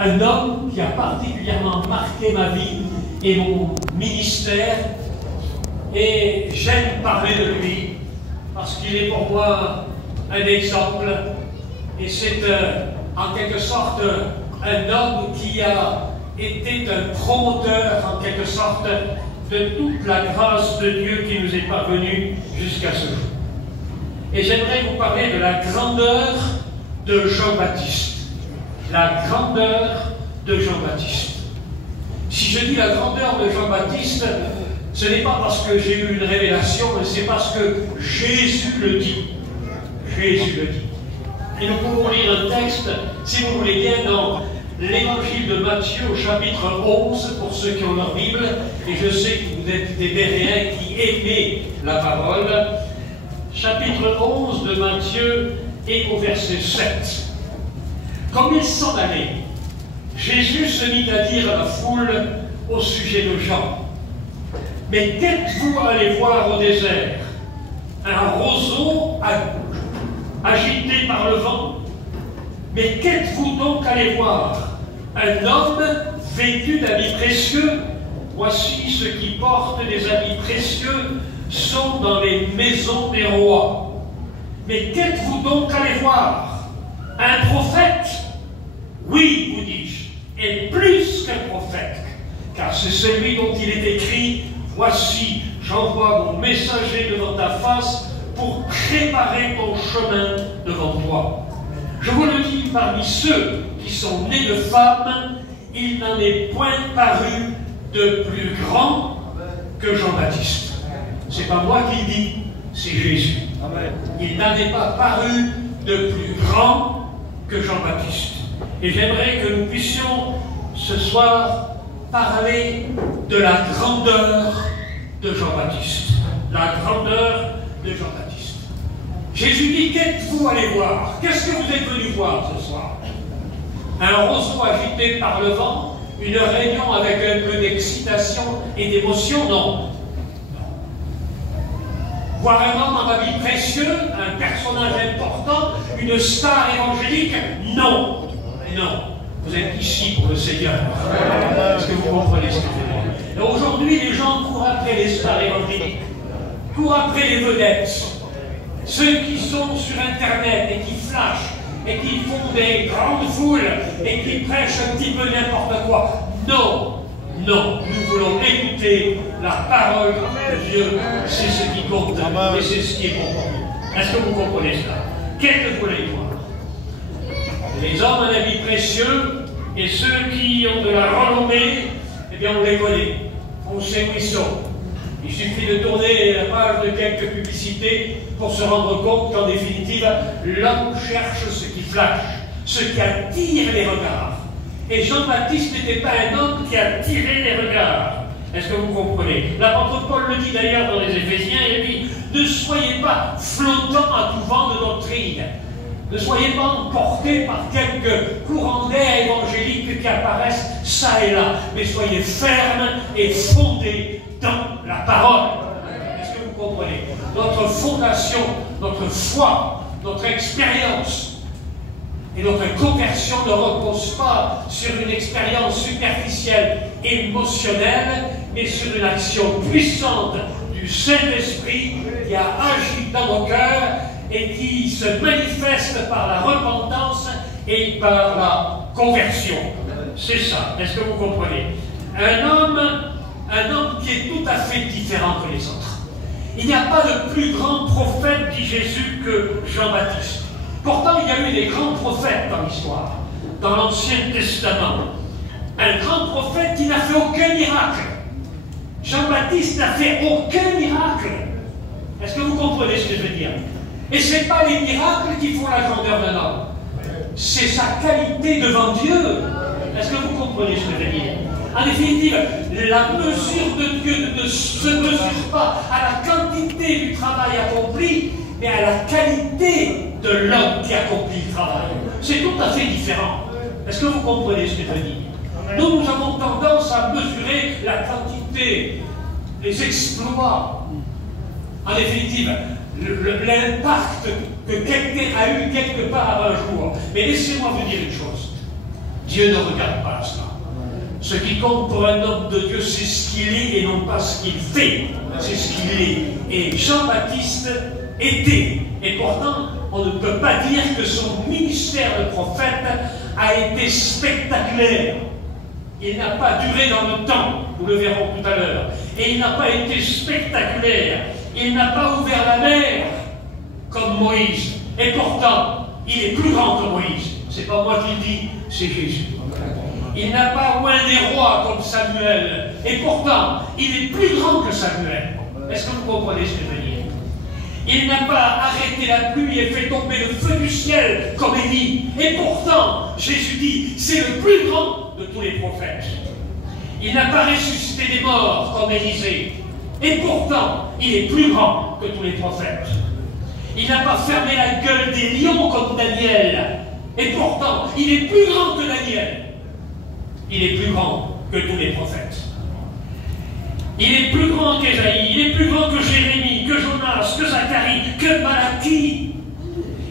Un homme qui a particulièrement marqué ma vie et mon ministère, et j'aime parler de lui parce qu'il est pour moi un exemple, et c'est en quelque sorte un homme qui a été un promoteur en quelque sorte de toute la grâce de Dieu qui nous est parvenue jusqu'à ce jour. Et j'aimerais vous parler de la grandeur de Jean-Baptiste. La grandeur de Jean-Baptiste. Si je dis la grandeur de Jean-Baptiste, ce n'est pas parce que j'ai eu une révélation, mais c'est parce que Jésus le dit. Jésus le dit. Et nous pouvons lire un texte, si vous voulez bien, dans l'évangile de Matthieu au chapitre 11, pour ceux qui ont leur Bible, et je sais que vous êtes des Béréens qui aimez la parole. Chapitre 11 de Matthieu et au verset 7. Comme il s'en allait, Jésus se mit à dire à la foule au sujet de Jean: mais qu'êtes-vous allé voir au désert? Un roseau agité par le vent? Mais qu'êtes-vous donc allé voir? Un homme vêtu d'habits précieux? Voici ceux qui portent des habits précieux sont dans les maisons des rois. Mais qu'êtes-vous donc allé voir? Un prophète? Oui, vous dis-je, et plus qu'un prophète, car c'est celui dont il est écrit: voici, j'envoie mon messager devant ta face pour préparer ton chemin devant toi. Je vous le dis, parmi ceux qui sont nés de femmes, il n'en est point paru de plus grand que Jean-Baptiste. C'est pas moi qui le dis, c'est Jésus. Amen. Il n'en est pas paru de plus grand que Jean-Baptiste. Et j'aimerais que nous puissions ce soir parler de la grandeur de Jean-Baptiste. La grandeur de Jean-Baptiste. Jésus dit: qu'êtes-vous allé voir? Qu'est-ce que vous êtes venu voir ce soir? Un roseau agité par le vent? Une réunion avec un peu d'excitation et d'émotion? Non. Voir un homme en habit précieux, un personnage important, une star évangélique? Non. Non. Vous êtes ici pour le Seigneur. Est-ce que vous comprenez ce que je veux dire? Aujourd'hui, les gens courent après les stars évangéliques, courent après les vedettes, ceux qui sont sur Internet et qui flashent, et qui font des grandes foules, et qui prêchent un petit peu n'importe quoi. Non. Non, nous voulons écouter la parole de Dieu. C'est ce qui compte, et c'est ce qui est bon pour nous. Est-ce que vous comprenez cela? Qu'est-ce que vous voulez voir? Les hommes en habits précieux et ceux qui ont de la renommée, eh bien on les connaît. On sait où ils sont. Il suffit de tourner la page de quelques publicités pour se rendre compte qu'en définitive, l'homme cherche ce qui flash, ce qui attire les regards. Et Jean-Baptiste n'était pas un homme qui attirait les regards. Est-ce que vous comprenez? L'apôtre Paul le dit d'ailleurs dans les Éphésiens, il dit: ne soyez pas flottants à tout vent de doctrine. Ne soyez pas emportés par quelques courants d'air évangéliques qui apparaissent ça et là, mais soyez fermes et fondés dans la parole. Est-ce que vous comprenez? Notre fondation, notre foi, notre expérience et notre conversion ne repose pas sur une expérience superficielle, émotionnelle, mais sur une action puissante du Saint-Esprit qui a agi dans nos cœurs et qui se manifeste par la repentance et par la conversion. C'est ça. Est-ce que vous comprenez? Un homme qui est tout à fait différent que les autres. Il n'y a pas de plus grand prophète, dit Jésus, que Jean-Baptiste. Pourtant, il y a eu des grands prophètes dans l'histoire, dans l'Ancien Testament. Un grand prophète qui n'a fait aucun miracle. Jean-Baptiste n'a fait aucun miracle. Est-ce que vous comprenez ce que je veux dire? Et ce n'est pas les miracles qui font la grandeur d'un homme. C'est sa qualité devant Dieu. Est-ce que vous comprenez ce que je veux dire? En définitive, la mesure de Dieu ne se mesure pas à la quantité du travail accompli, mais à la qualité de l'homme qui accomplit le travail. C'est tout à fait différent. Est-ce que vous comprenez ce que je dis? Nous avons tendance à mesurer la quantité, les exploits, en définitive, l'impact que quelqu'un a eu quelque part un jour. Mais laissez-moi vous dire une chose. Dieu ne regarde pas cela. Ce qui compte pour un homme de Dieu, c'est ce qu'il est et non pas ce qu'il fait. C'est ce qu'il est. Et Jean-Baptiste était. Et pourtant, on ne peut pas dire que son ministère de prophète a été spectaculaire. Il n'a pas duré dans le temps, nous le verrons tout à l'heure. Et il n'a pas été spectaculaire. Il n'a pas ouvert la mer comme Moïse. Et pourtant, il est plus grand que Moïse. C'est pas moi qui le dis, c'est Jésus. Il n'a pas oint des rois comme Samuel. Et pourtant, il est plus grand que Samuel. Est-ce que vous comprenez ce que je veux dire? Il n'a pas arrêté la pluie et fait tomber le feu du ciel comme Élie. Et pourtant, Jésus dit, c'est le plus grand de tous les prophètes. Il n'a pas ressuscité des morts comme Élisée. Et pourtant, il est plus grand que tous les prophètes. Il n'a pas fermé la gueule des lions comme Daniel. Et pourtant, il est plus grand que Daniel. Il est plus grand que tous les prophètes. Il est plus grand qu'Ésaïe, il est plus grand que Jérémie, que Jonas, que Zacharie, que Malachie.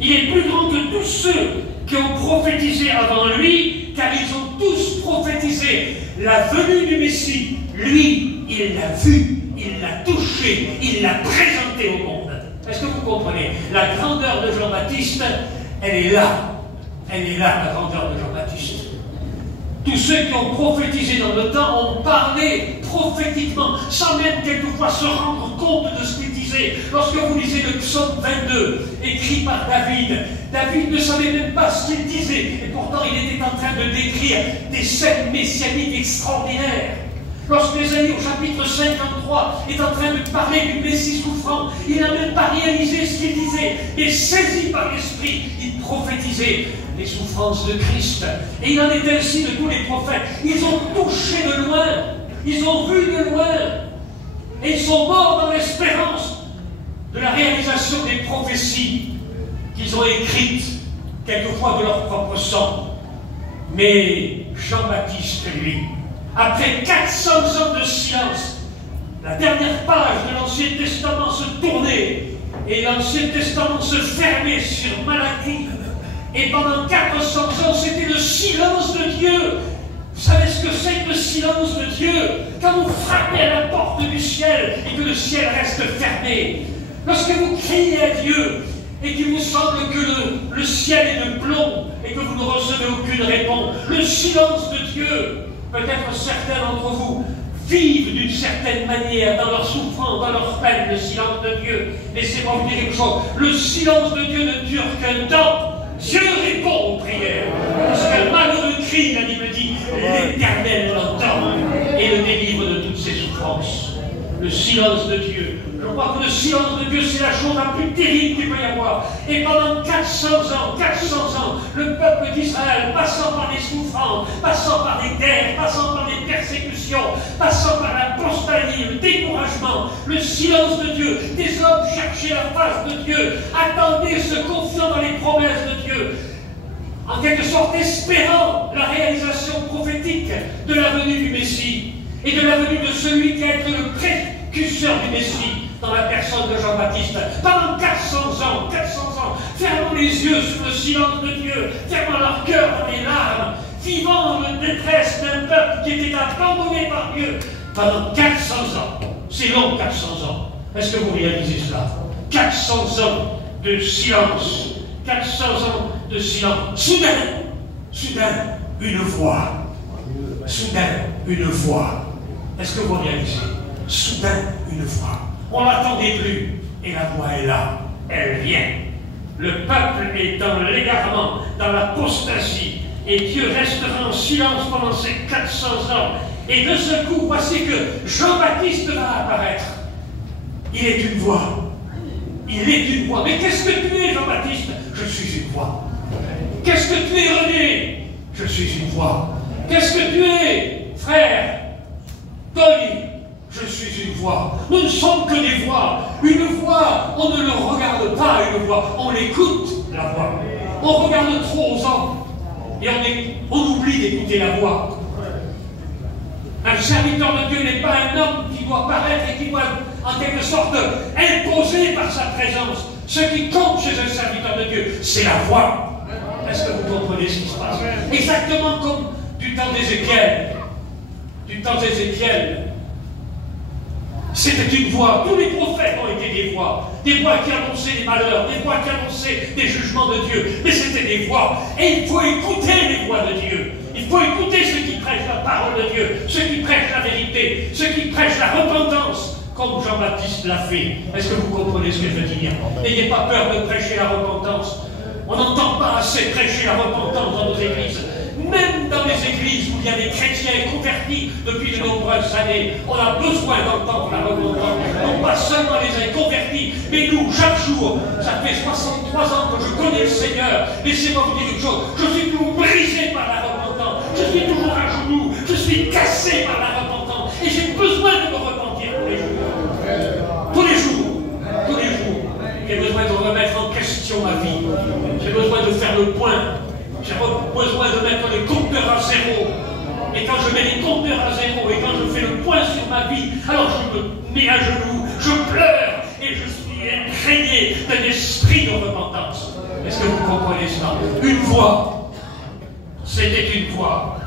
Il est plus grand que tous ceux qui ont prophétisé avant lui, car ils ont tous prophétisé la venue du Messie. Lui, il l'a vu, il l'a touché, il l'a présenté au monde. Est-ce que vous comprenez? La grandeur de Jean-Baptiste, elle est là. Elle est là, la grandeur de Jean-Baptiste. Tous ceux qui ont prophétisé dans le temps ont parlé prophétiquement, sans même quelquefois se rendre compte de ce qu'ils disaient. Lorsque vous lisez le psaume 22, écrit par David, David ne savait même pas ce qu'il disait, et pourtant il était en train de décrire des scènes messianiques extraordinaires. Lorsque Ésaïe, au chapitre 53, est en train de parler du Messie souffrant, il n'a même pas réalisé ce qu'il disait, mais saisi par l'Esprit, il prophétisait les souffrances de Christ. Et il en est ainsi de tous les prophètes. Ils ont touché de loin, ils ont vu de loin, et ils sont morts dans l'espérance de la réalisation des prophéties qu'ils ont écrites, quelquefois de leur propre sang. Mais Jean-Baptiste, lui, après 400 ans de silence, la dernière page de l'Ancien Testament se tournait et l'Ancien Testament se fermait sur Malachie. Et pendant 400 ans, c'était le silence de Dieu. Vous savez ce que c'est que le silence de Dieu? Quand vous frappez à la porte du ciel et que le ciel reste fermé. Lorsque vous criez à Dieu et qu'il vous semble que le ciel est de plomb et que vous ne recevez aucune réponse. Le silence de Dieu. Peut-être certains d'entre vous vivent d'une certaine manière dans leur souffrance, dans leur peine, le silence de Dieu. Laissez-moi vous dire quelque chose. Le silence de Dieu ne dure qu'un temps. Dieu répond aux prières. Parce qu'un malheureux crie, la Bible dit, l'Éternel l'entend et le délivre de toutes ses souffrances. Le silence de Dieu. Je crois que le silence de Dieu, c'est la chose la plus terrible qu'il peut y avoir. Et pendant 400 ans, le peuple d'Israël, passant par les souffrances, passant par les guerres, passant par les persécutions, passant par l'apostasie, le découragement, le silence de Dieu, des hommes cherchaient la face de Dieu, attendaient, se confiant dans les promesses de Dieu, en quelque sorte espérant la réalisation prophétique de la venue du Messie et de la venue de celui qui a été le précurseur du Messie dans la personne de Jean-Baptiste. Pendant 400 ans, fermant les yeux sur le silence de Dieu, fermant leur cœur dans les larmes, vivant la détresse d'un peuple qui était abandonné par Dieu. Pendant 400 ans, c'est long 400 ans. Est-ce que vous réalisez cela? 400 ans de silence. 400 ans de silence. Soudain, une voix. Soudain, une voix. Est-ce que vous réalisez? Soudain, une voix. On ne l'attendait plus. Et la voix est là. Elle vient. Le peuple est dans l'égarement, dans l'apostasie. Et Dieu restera en silence pendant ces 400 ans. Et de ce coup, voici que Jean-Baptiste va apparaître. Il est une voix. Il est une voix. Mais qu'est-ce que tu es, Jean-Baptiste? Je suis une voix. Qu'est-ce que tu es, René? Je suis une voix. Qu'est-ce que tu es, frère Tony? Je suis une voix. Nous ne sommes que des voix. Une voix, on ne le regarde pas, une voix. On l'écoute, la voix. On regarde trop aux hommes. Et on oublie d'écouter la voix. Un serviteur de Dieu n'est pas un homme qui doit paraître et qui doit, en quelque sorte, imposer par sa présence. Ce qui compte chez un serviteur de Dieu, c'est la voix. Est-ce que vous comprenez ce qui se passe? Exactement comme du temps d'Ézéchiel. Du temps d'Ézéchiel. C'était une voix. Tous les prophètes ont été des voix qui annonçaient des malheurs, des voix qui annonçaient des jugements de Dieu. Mais c'était des voix. Et il faut écouter les voix de Dieu. Il faut écouter ceux qui prêchent la parole de Dieu, ceux qui prêchent la vérité, ceux qui prêchent la repentance, comme Jean-Baptiste l'a fait. Est-ce que vous comprenez ce que je veux dire? N'ayez pas peur de prêcher la repentance. On n'entend pas assez prêcher la repentance dans nos églises. Même dans les églises où il y a des chrétiens convertis depuis de nombreuses années, on a besoin d'entendre la repentance. Non pas seulement les inconvertis, mais nous, chaque jour, ça fait 63 ans que je connais le Seigneur. Laissez-moi vous dire une chose, je suis toujours brisé par la repentance. Je suis toujours à genoux, je suis cassé par la repentance. Et j'ai besoin de me repentir tous les jours. Tous les jours. Tous les jours. J'ai besoin de remettre en question ma vie. J'ai besoin de faire le point. J'ai besoin de mettre les compteurs à zéro. Et quand je mets les compteurs à zéro et quand je fais le point sur ma vie, alors je me mets à genoux, je pleure et je suis imprégné d'un esprit de repentance. Est-ce que vous comprenez cela? Une voix. C'était une voix.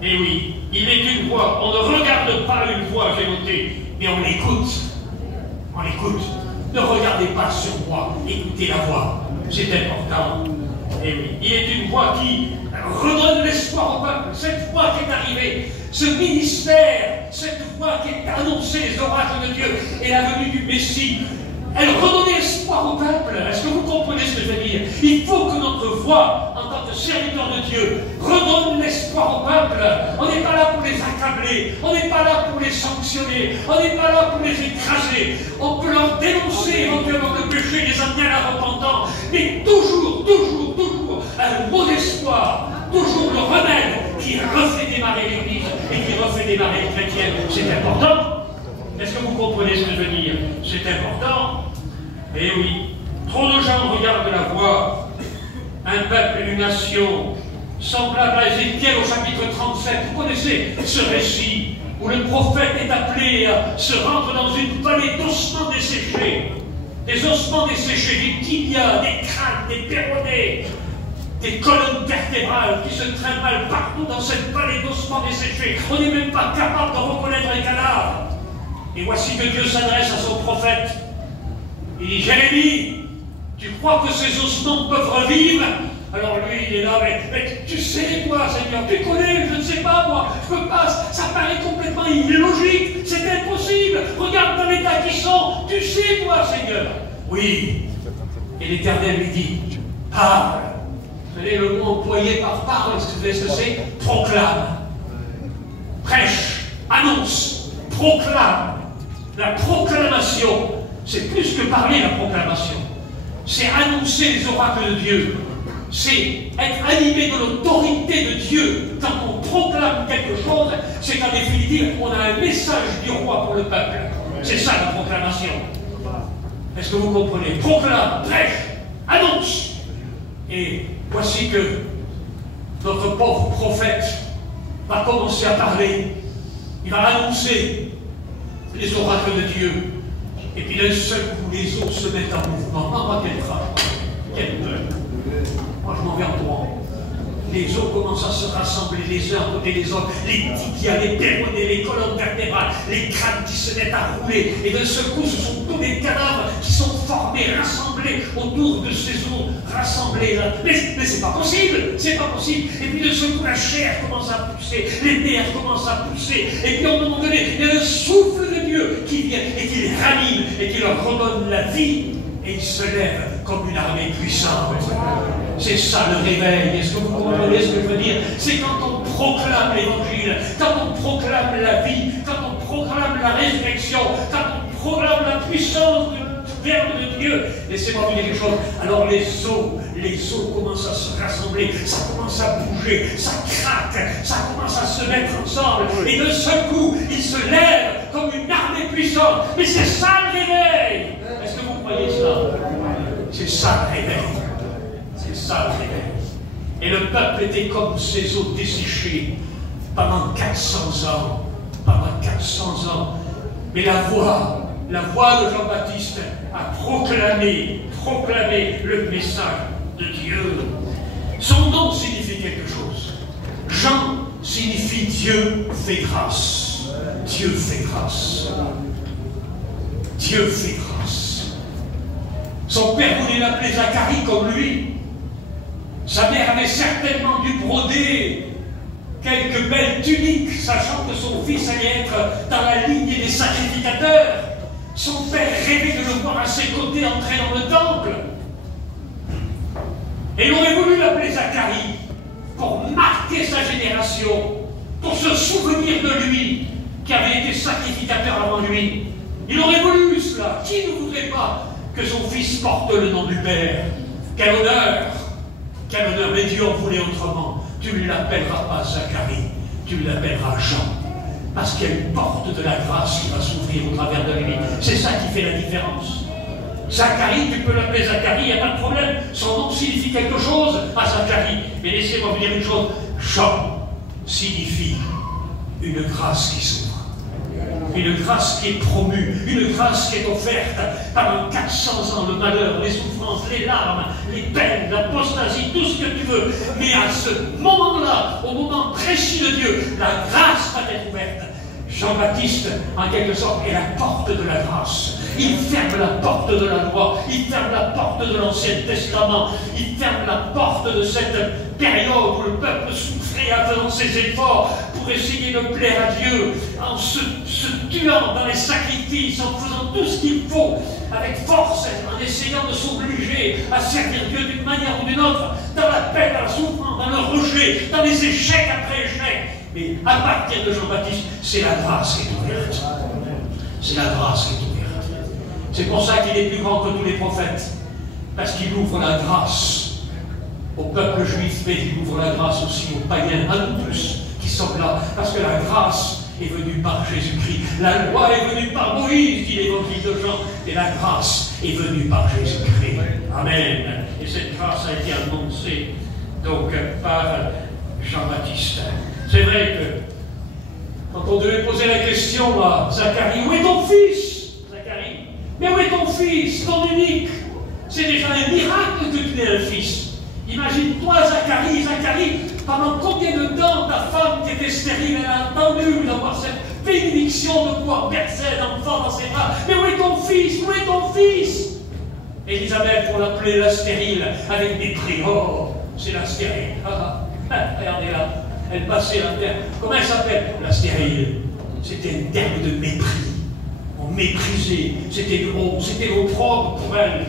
Et oui, il est une voix. On ne regarde pas une voix, j'ai noté, mais on l'écoute. On l'écoute. Ne regardez pas sur moi, écoutez la voix. C'est important. Et oui, il est une voix qui redonne l'espoir au peuple. Cette voix qui est arrivée, ce ministère, cette voix qui est annoncée, les oracles de Dieu et la venue du Messie, elle redonne espoir au peuple. Est-ce que vous comprenez ce que je veux dire? Il faut que notre voix, en tant que serviteur de Dieu, redonne l'espoir au peuple. On n'est pas là pour les accabler, on n'est pas là pour les sanctionner, on n'est pas là pour les écraser. On peut leur dénoncer éventuellement le péché, les amener à la repentance, mais toujours, toujours, toujours un mot d'espoir, toujours le remède qui refait démarrer l'Église et qui refait démarrer les chrétiens. C'est important. Est-ce que vous comprenez ce que je veux dire? C'est important. Eh oui, trop de gens regardent la voix. Un peuple et une nation, semblable à Ézéchiel au chapitre 37. Vous connaissez ce récit où le prophète est appelé à se rendre dans une vallée d'ossements desséchés. Des ossements desséchés, des tibias, des crânes, des péronnées, des colonnes vertébrales qui se trimballent partout dans cette vallée d'ossements desséchés. On n'est même pas capable de reconnaître les cadavres. Et voici que Dieu s'adresse à son prophète. Il dit, Jérémie, tu crois que ces ossements peuvent revivre? Alors lui, il est là, mais tu sais quoi, Seigneur, tu connais, je ne sais pas moi, je peux pas, ça paraît complètement illogique, c'est impossible, regarde dans l'état qu'ils sont, tu sais quoi, Seigneur? Oui. Et l'Éternel lui dit, parle. Vous savez, le mot employé par parle, vous savez ce que c'est? Proclame, prêche, annonce, proclame. La proclamation, c'est plus que parler la proclamation. C'est annoncer les oracles de Dieu. C'est être animé de l'autorité de Dieu. Quand on proclame quelque chose, c'est qu'en définitive, on a un message du roi pour le peuple. C'est ça la proclamation. Est-ce que vous comprenez? Proclame, prêche, annonce. Et voici que notre pauvre prophète va commencer à parler. Il va annoncer les oracles de Dieu. Et puis d'un seul coup, les eaux se mettent en mouvement. Oh, quelle femme, quelle peur. Moi, je m'en vais en courant. Les os commencent à se rassembler les uns à côté des autres. Les tibias, les péronnées, les colonnes vertébrales, les crânes qui se mettent à rouler. Et d'un seul coup, ce sont tous les cadavres qui sont formés, rassemblés autour de ces os, rassemblés là. Mais c'est pas possible, c'est pas possible. Et puis d'un seul coup, la chair commence à pousser, les nerfs commencent à pousser. Et puis à un moment donné, il y a un souffle de Dieu qui vient et qui les ranime et qui leur redonne la vie. Et ils se lèvent comme une armée puissante. C'est ça le réveil. Est-ce que vous comprenez ce que je veux dire? C'est quand on proclame l'évangile, quand on proclame la vie, quand on proclame la résurrection, quand on proclame la puissance du Verbe de Dieu. Laissez-moi vous dire quelque chose. Alors les os commencent à se rassembler, ça commence à bouger, ça craque, ça commence à se mettre ensemble. Et d'un seul coup, ils se lèvent comme une armée puissante. Mais c'est ça le réveil. Est-ce que vous croyez cela? C'est ça le réveil. C'est ça le réveil. Et le peuple était comme ces eaux desséchées pendant 400 ans. Pendant 400 ans. Mais la voix de Jean-Baptiste a proclamé le message de Dieu. Son nom signifie quelque chose. Jean signifie Dieu fait grâce. Dieu fait grâce. Dieu fait grâce. Son père voulait l'appeler Zacharie comme lui. Sa mère avait certainement dû broder quelques belles tuniques, sachant que son fils allait être dans la lignée des sacrificateurs. Son père rêvait de le voir à ses côtés entrer dans le temple. Et il aurait voulu l'appeler Zacharie pour marquer sa génération, pour se souvenir de lui, qui avait été sacrificateur avant lui. Il aurait voulu cela. Qui ne voudrait pas que son fils porte le nom du Père? Quel honneur! Quel honneur! Mais Dieu en voulait autrement. Tu ne l'appelleras pas Zacharie, tu l'appelleras Jean. Parce qu'il y a une porte de la grâce qui va s'ouvrir au travers de lui. C'est ça qui fait la différence. Zacharie, tu peux l'appeler Zacharie, il n'y a pas de problème. Son nom signifie quelque chose à Zacharie. Mais laissez-moi vous dire une chose. Jean signifie une grâce qui s'ouvre. Une grâce qui est promue, une grâce qui est offerte pendant 400 ans, le malheur, les souffrances, les larmes, les peines, l'apostasie, tout ce que tu veux. Mais à ce moment-là, au moment précis de Dieu, la grâce va être ouverte. Jean-Baptiste, en quelque sorte, est la porte de la grâce. Il ferme la porte de la loi, il ferme la porte de l'Ancien Testament, il ferme la porte de cette période où le peuple souffrait en faisant ses efforts pour essayer de plaire à Dieu, en se tuant dans les sacrifices, en faisant tout ce qu'il faut, avec force, en essayant de s'obliger à servir Dieu d'une manière ou d'une autre, dans la peine, dans la souffrance, dans le rejet, dans les échecs après échecs. Mais à partir de Jean-Baptiste, c'est la grâce qui est ouverte. C'est la grâce qui est ouverte. C'est pour ça qu'il est plus grand que tous les prophètes. Parce qu'il ouvre la grâce au peuple juif, mais il ouvre la grâce aussi aux païens, à nous tous qui sommes là. Parce que la grâce est venue par Jésus-Christ. La loi est venue par Moïse, dit l'évangile de Jean. Et la grâce est venue par Jésus-Christ. Amen. Et cette grâce a été annoncée donc par Jean-Baptiste. C'est vrai que quand on devait poser la question à Zacharie, où est ton fils, Zacharie? Mais où est ton fils, ton unique? C'est déjà un miracle que tu aies un fils. Imagine-toi, Zacharie, pendant combien de temps ta femme qui était stérile, elle a attendu d'avoir cette bénédiction de pouvoir bercer un enfant dans ses bras. Mais où est ton fils? Où est ton fils? Élisabeth, on l'appelait la stérile, avec des prières. C'est la stérile. Regardez là. Elle passait la terre. Comment elle s'appelle? La stérile. C'était un terme de mépris. On méprisait. C'était gros. C'était l'opprobre pour elle.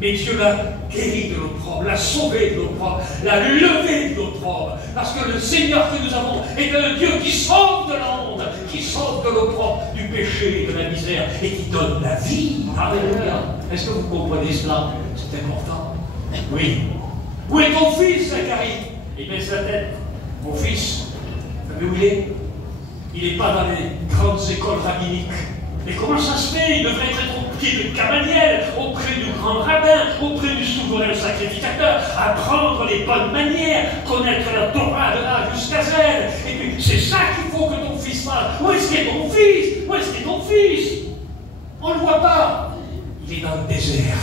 Mais Dieu l'a guérie de l'opprobre, l'a sauvée de l'opprobre, l'a levée de l'opprobre. Parce que le Seigneur que nous avons est un Dieu qui sauve de la honte, qui sauve de l'opprobre, du péché, de la misère, et qui donne la vie. Alléluia. Est-ce que vous comprenez cela? C'est important. Oui. Où est ton fils, Zacharie? Il met sa tête. Mon fils, vous savez où il est? Il n'est pas dans les grandes écoles rabbiniques. Mais comment ça se fait? Il devrait être au pied de Gamaliel, auprès du grand rabbin, auprès du souverain sacrificateur, apprendre les bonnes manières, connaître la Torah de là jusqu'à Z. Et puis, c'est ça qu'il faut que ton fils fasse. Où est-ce qu'est ton fils? Où est-ce qu'est ton fils? On ne le voit pas. Il est dans le désert.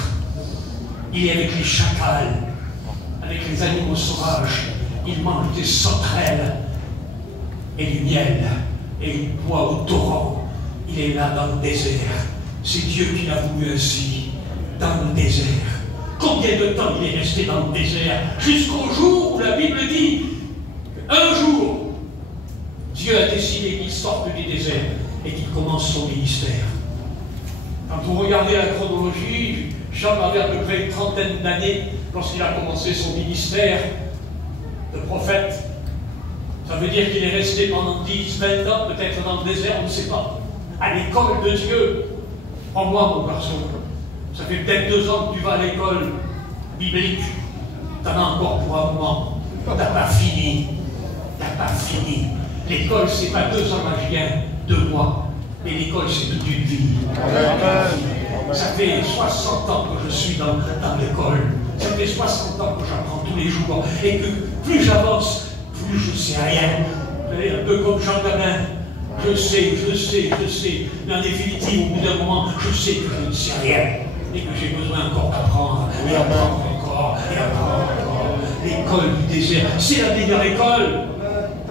Il est avec les chacals, avec les animaux sauvages. Il mange des sauterelles et du miel, et il boit au torrent. Il est là dans le désert. C'est Dieu qui l'a voulu ainsi, dans le désert. Combien de temps il est resté dans le désert? Jusqu'au jour où la Bible dit qu'un jour, Dieu a décidé qu'il sorte du désert et qu'il commence son ministère. Quand vous regardez la chronologie, Jean avait à peu près une trentaine d'années lorsqu'il a commencé son ministère de prophète. Ça veut dire qu'il est resté pendant 10, 20 ans, peut-être dans le désert, on ne sait pas. À l'école de Dieu. Prends-moi, mon garçon. Ça fait peut-être 2 ans que tu vas à l'école biblique. Tu en as encore pour un moment. Tu n'as pas fini. Tu n'as pas fini. L'école, c'est pas 2 ans magiens, 2 mois. Mais l'école, c'est toute une vie. Ça fait 60 ans que je suis dans l'école. Ça fait 60 ans que j'apprends tous les jours. Et que plus j'avance, plus je ne sais rien. Un peu comme Jean Gabin. Je sais. Mais en définitive, au bout d'un moment, je sais que je ne sais rien. Et que j'ai besoin encore d'apprendre. Et apprendre encore. Et apprendre encore. l'école du désert. C'est la meilleure école.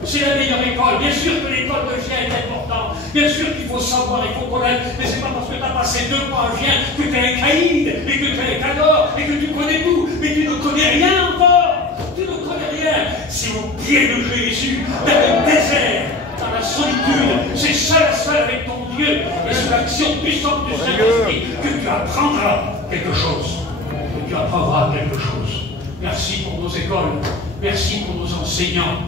C'est la meilleure école. Bien sûr que l'école de chien est importante. Bien sûr qu'il faut savoir, il faut connaître. Mais c'est pas parce que tu as passé 2 mois en chien que tu es un caïd, et que tu es un cador, et que tu connais tout. Mais tu ne connais rien encore. Tu ne connais rien. C'est au pied de Jésus, dans le désert, dans la solitude. C'est seul à seul avec ton Dieu. Et sous l'action puissante du Saint-Esprit que tu apprendras quelque chose. Que tu apprendras quelque chose. Merci pour nos écoles. Merci pour nos enseignants.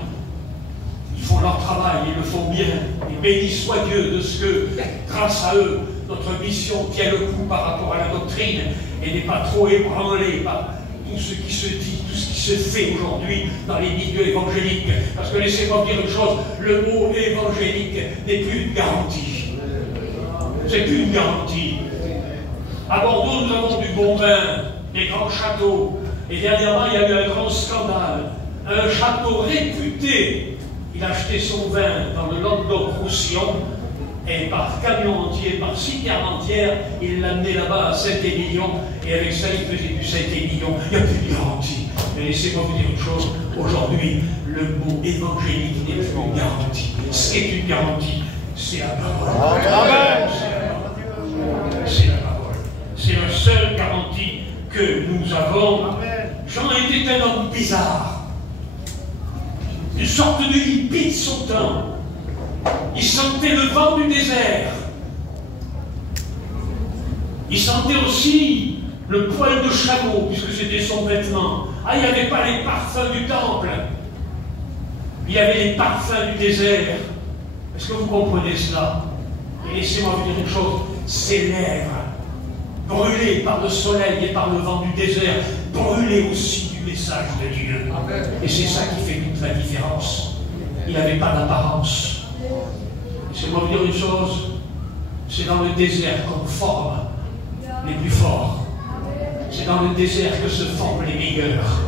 Ils font leur travail, ils le font bien. Et béni soit Dieu de ce que, grâce à eux, notre mission tient le coup par rapport à la doctrine et n'est pas trop ébranlée par tout ce qui se dit, tout ce qui se fait aujourd'hui dans les milieux évangéliques. Parce que laissez-moi dire une chose, le mot évangélique n'est plus une garantie. C'est plus une garantie. À Bordeaux, nous avons du bon vin, des grands châteaux. Et dernièrement, il y a eu un grand scandale. Un château réputé. Il a acheté son vin dans le Languedoc-Roussillon et par camion entier, par citerne entière, il l'a amené là-bas à Saint-Émilion et avec ça il faisait du Saint-Émilion. Il n'y a plus de garantie. Mais laissez-moi vous dire une chose, aujourd'hui, le mot évangélique n'est plus une garantie. Ce qui est une garantie, c'est la parole. C'est la parole. C'est la seule garantie que nous avons. Jean était un homme bizarre. Une sorte de hippie de son temps. Il sentait le vent du désert. Il sentait aussi le poil de chameau, puisque c'était son vêtement. Ah, il n'y avait pas les parfums du temple. Il y avait les parfums du désert. Est-ce que vous comprenez cela? Et laissez-moi vous dire une chose, ses lèvres, brûlées par le soleil et par le vent du désert, brûlées aussi du message de Dieu. Et c'est ça qui fait toute la différence. Il n'avait pas d'apparence. Laissez-moi vous dire une chose, c'est dans le désert qu'on forme les plus forts. C'est dans le désert que se forment les meilleurs.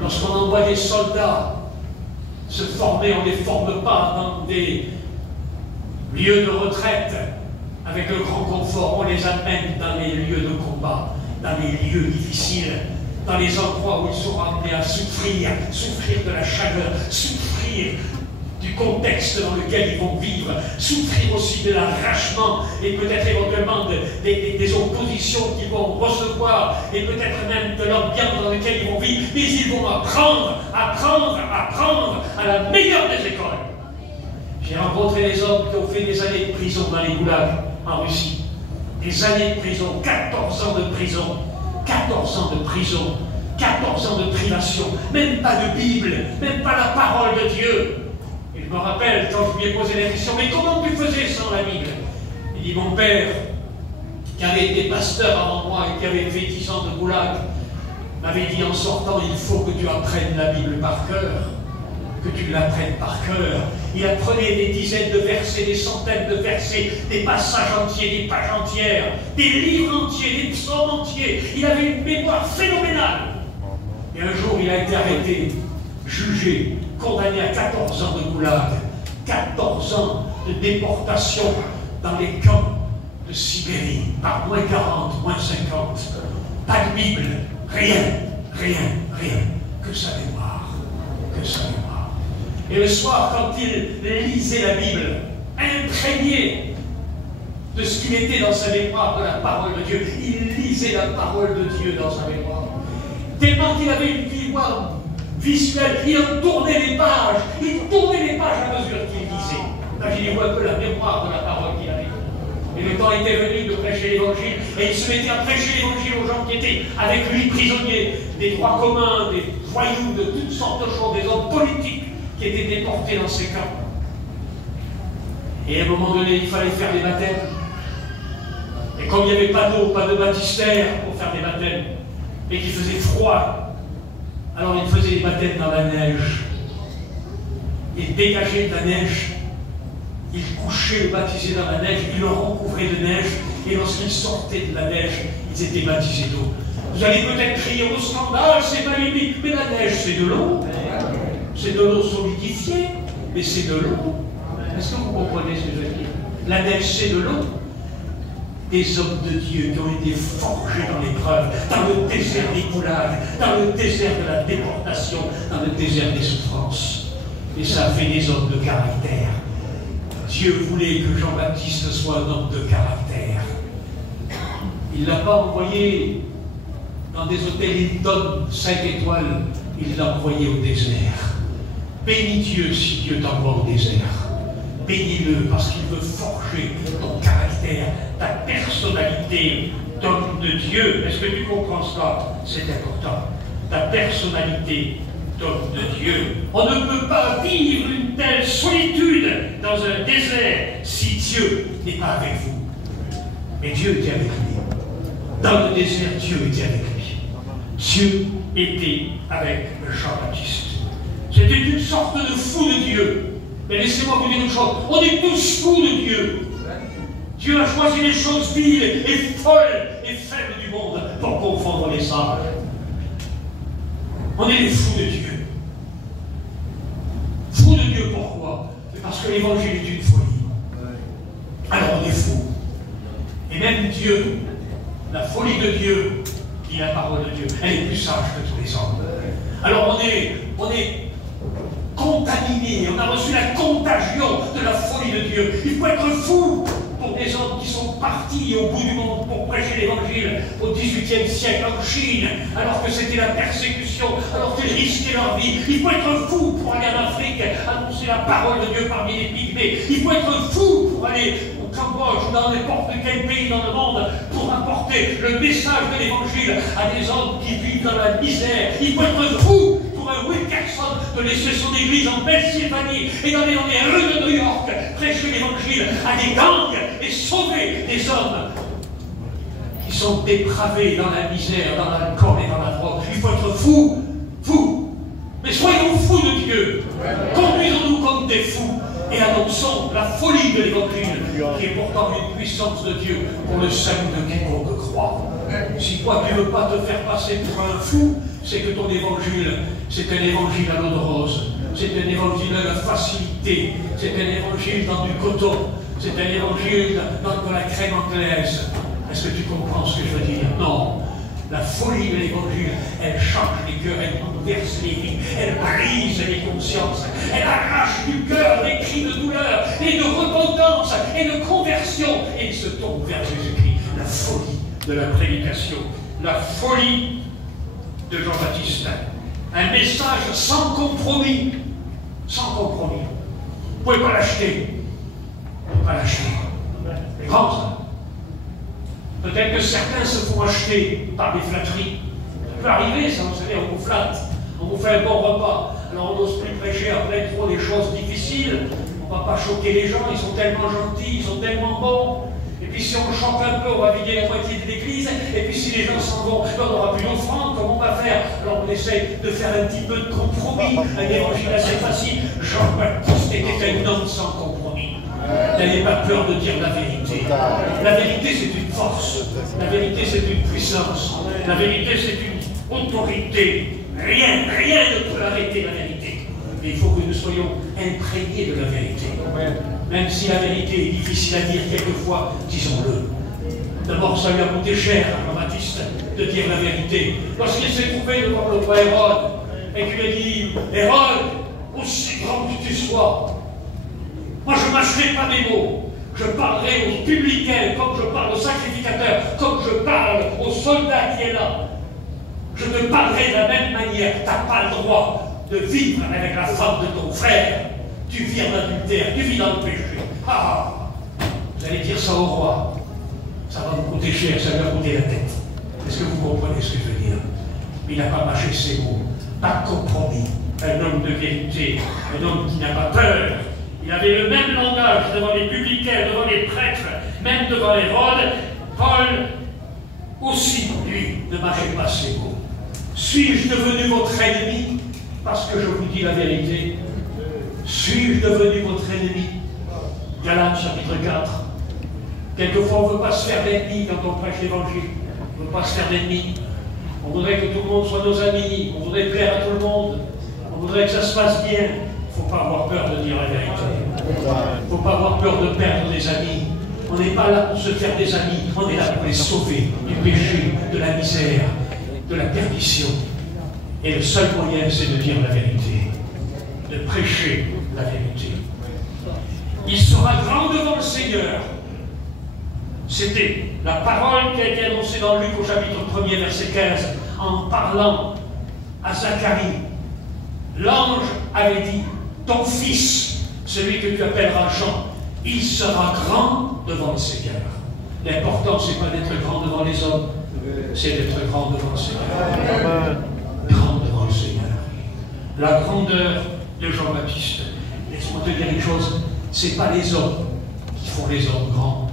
Lorsqu'on envoie des soldats se former, on ne les forme pas dans des lieux de retraite avec le grand confort, on les amène dans les lieux de combat, dans les lieux difficiles, dans les endroits où ils sont amenés à souffrir, souffrir de la chaleur, souffrir du contexte dans lequel ils vont vivre, souffrir aussi de l'arrachement et peut-être éventuellement des oppositions qu'ils vont recevoir et peut-être même de l'ambiance dans laquelle ils vont vivre, mais ils vont apprendre à la meilleure des écoles. J'ai rencontré des hommes qui ont fait des années de prison dans les goulags en Russie. Des années de prison, 14 ans de prison, 14 ans de prison, 14 ans de privation, même pas de Bible, même pas la parole de Dieu. Et je me rappelle, quand je lui ai posé la question, mais comment tu faisais sans la Bible? Il dit, mon père, qui avait été pasteur avant moi et qui avait fait 10 ans de goulag, m'avait dit en sortant, il faut que tu apprennes la Bible par cœur, que tu l'apprennes par cœur. Il apprenait des dizaines de versets, des centaines de versets, des passages entiers, des pages entières, des livres entiers, des psaumes entiers. Il avait une mémoire phénoménale. Et un jour, il a été arrêté, jugé, condamné à 14 ans de goulag, 14 ans de déportation dans les camps de Sibérie, par moins 40, moins 50. Pas de Bible, rien, que sa mémoire, que sa mémoire. Et le soir, quand il lisait la Bible, imprégné de ce qu'il était dans sa mémoire, de la parole de Dieu, il lisait la parole de Dieu dans sa mémoire. Tellement qu'il avait une mémoire visuelle, il en tournait les pages, à mesure qu'il lisait. Imaginez-vous un peu la mémoire de la parole qu'il avait. Et le temps était venu de prêcher l'évangile, et il se mettait à prêcher l'évangile aux gens qui étaient avec lui prisonniers, des droits communs, des voyous, de toutes sortes de choses, des hommes politiques qui étaient déportés dans ces camps. Et à un moment donné, il fallait faire des baptêmes. Et comme il n'y avait pas d'eau, pas de baptistère pour faire des baptêmes, et qu'il faisait froid, alors il faisait des baptêmes dans la neige. Il dégageait de la neige, il couchait le baptisé dans la neige, il le recouvrait de neige, et lorsqu'ils sortaient de la neige, ils étaient baptisés d'eau. Vous allez peut-être crier au scandale, c'est maléfique, mais la neige c'est de l'eau. C'est de l'eau solidifiée, mais c'est de l'eau. Est-ce que vous comprenez ce que je veux dire? La neige c'est de l'eau. des hommes de Dieu qui ont été forgés dans l'épreuve, dans le désert des coulages, dans le désert de la déportation, dans le désert des souffrances. Et ça fait des hommes de caractère. Dieu voulait que Jean-Baptiste soit un homme de caractère. Il ne l'a pas envoyé dans des hôtels Hilton 5 étoiles, il l'a envoyé au désert. Bénis Dieu si Dieu t'envoie au désert. Bénis-le parce qu'il veut forger ton caractère, ta personnalité d'homme de Dieu. Est-ce que tu comprends ça? C'est important. Ta personnalité d'homme de Dieu. On ne peut pas vivre une telle solitude dans un désert si Dieu n'est pas avec vous. Mais Dieu était avec lui. Dans le désert, Dieu était avec lui. Dieu était avec Jean-Baptiste. C'était une sorte de fou de Dieu. Mais laissez-moi vous dire une chose, on est tous fous de Dieu. Dieu a choisi les choses viles et folles et faibles du monde pour confondre les sages. On est les fous de Dieu. Fous de Dieu pourquoi? Parce que l'évangile est une folie. Alors on est fous. Et même Dieu, la folie de Dieu, dit la parole de Dieu, elle est plus sage que tous les hommes. Alors on est contaminé, on a reçu la contagion de la folie de Dieu. Il faut être fou pour des hommes qui sont partis au bout du monde pour prêcher l'évangile au XVIIIe siècle en Chine, alors que c'était la persécution, alors qu'ils risquaient leur vie. Il faut être fou pour aller en Afrique, annoncer la parole de Dieu parmi les pygmées. Il faut être fou pour aller au Cambodge ou dans n'importe quel pays dans le monde pour apporter le message de l'évangile à des hommes qui vivent dans la misère. Il faut être fou pour un Wilkerson de laisser son église en Pennsylvanie et d'aller dans les rues de New York prêcher l'évangile à des gangs et sauver des hommes qui sont dépravés dans la misère, dans l'alcool et dans la drogue. Il faut être fou, fou. Mais soyons fous de Dieu. Conduisons-nous comme des fous et annonçons la folie de l'évangile qui est pourtant une puissance de Dieu pour le salut de quiconque croit. Si toi tu ne veux pas te faire passer pour un fou, c'est que ton évangile, c'est un évangile à l'eau de rose, c'est un évangile à la facilité, c'est un évangile dans du coton, c'est un évangile dans de la crème anglaise. Est-ce que tu comprends ce que je veux dire? Non. La folie de l'évangile, elle change les cœurs, elle bouleverse les vies, elle brise les consciences, elle arrache du cœur des cris de douleur et de repentance et de conversion et il se tourne vers Jésus-Christ. La folie de la prédication, la folie de Jean-Baptiste. Un message sans compromis. Sans compromis. Vous ne pouvez pas l'acheter. Vous ne pouvez pas l'acheter. C'est grand ça. Peut-être que certains se font acheter par des flatteries. Ça peut arriver, ça, vous savez, on vous flatte, on vous fait un bon repas. Alors on n'ose plus prêcher après trop des choses difficiles. On ne va pas choquer les gens, ils sont tellement gentils, ils sont tellement bons. Et puis si on choque un peu, on va vider la moitié de l'église. Et puis si les gens s'en vont, on n'aura plus d'offrande, comment on va faire? Alors on essaie de faire un petit peu de compromis, un évangile assez facile. Jean-Baptiste était un homme sans compromis. N'ayez pas peur de dire la vérité. La vérité, c'est une force. La vérité, c'est une puissance. La vérité, c'est une autorité. Rien ne peut arrêter la vérité. Mais il faut que nous soyons imprégnés de la vérité. Même si la vérité est difficile à dire quelquefois, disons-le. D'abord, ça lui a coûté cher à Jean-Baptiste de dire la vérité. Lorsqu'il s'est trouvé devant le roi Hérode, et qu'il lui a dit, Hérode, aussi grand que tu sois, moi je ne mâcherai pas des mots. Je parlerai aux publicains comme je parle aux sacrificateurs, comme je parle aux soldats qui est là. Je te parlerai de la même manière. Tu n'as pas le droit de vivre avec la femme de ton frère. Tu vis en adultère, tu vis dans le péché. Ah, vous allez dire ça au roi. Ça va vous coûter cher, ça lui a coûté la tête. Est-ce que vous comprenez ce que je veux dire? Il n'a pas mâché ses mots. Pas de compromis. Un homme de vérité, un homme qui n'a pas peur. Il avait le même langage devant les publicains, devant les prêtres, même devant Hérode. Paul aussi, lui, ne mâchait pas ses mots. Suis-je devenu votre ennemi parce que je vous dis la vérité? Suis-je devenu votre ennemi? Galates chapitre 4. Quelquefois, on ne veut pas se faire d'ennemis quand on prêche l'évangile. On ne veut pas se faire d'ennemis. On voudrait que tout le monde soit nos amis. On voudrait plaire à tout le monde. On voudrait que ça se passe bien. Il ne faut pas avoir peur de dire la vérité. Il ne faut pas avoir peur de perdre des amis. On n'est pas là pour se faire des amis, on est là pour les sauver du péché, de la misère, de la perdition. Et le seul moyen, c'est de dire la vérité, de prêcher la vérité. Il sera grand devant le Seigneur. C'était la parole qui a été annoncée dans Luc au chapitre 1er, verset 15, en parlant à Zacharie. L'ange avait dit, ton fils, celui que tu appelleras Jean, il sera grand devant le Seigneur. L'important, ce n'est pas d'être grand devant les hommes, c'est d'être grand devant le Seigneur. Grand devant le Seigneur. La grandeur de Jean-Baptiste. Laisse-moi te dire une chose, ce n'est pas les hommes qui font les hommes grands.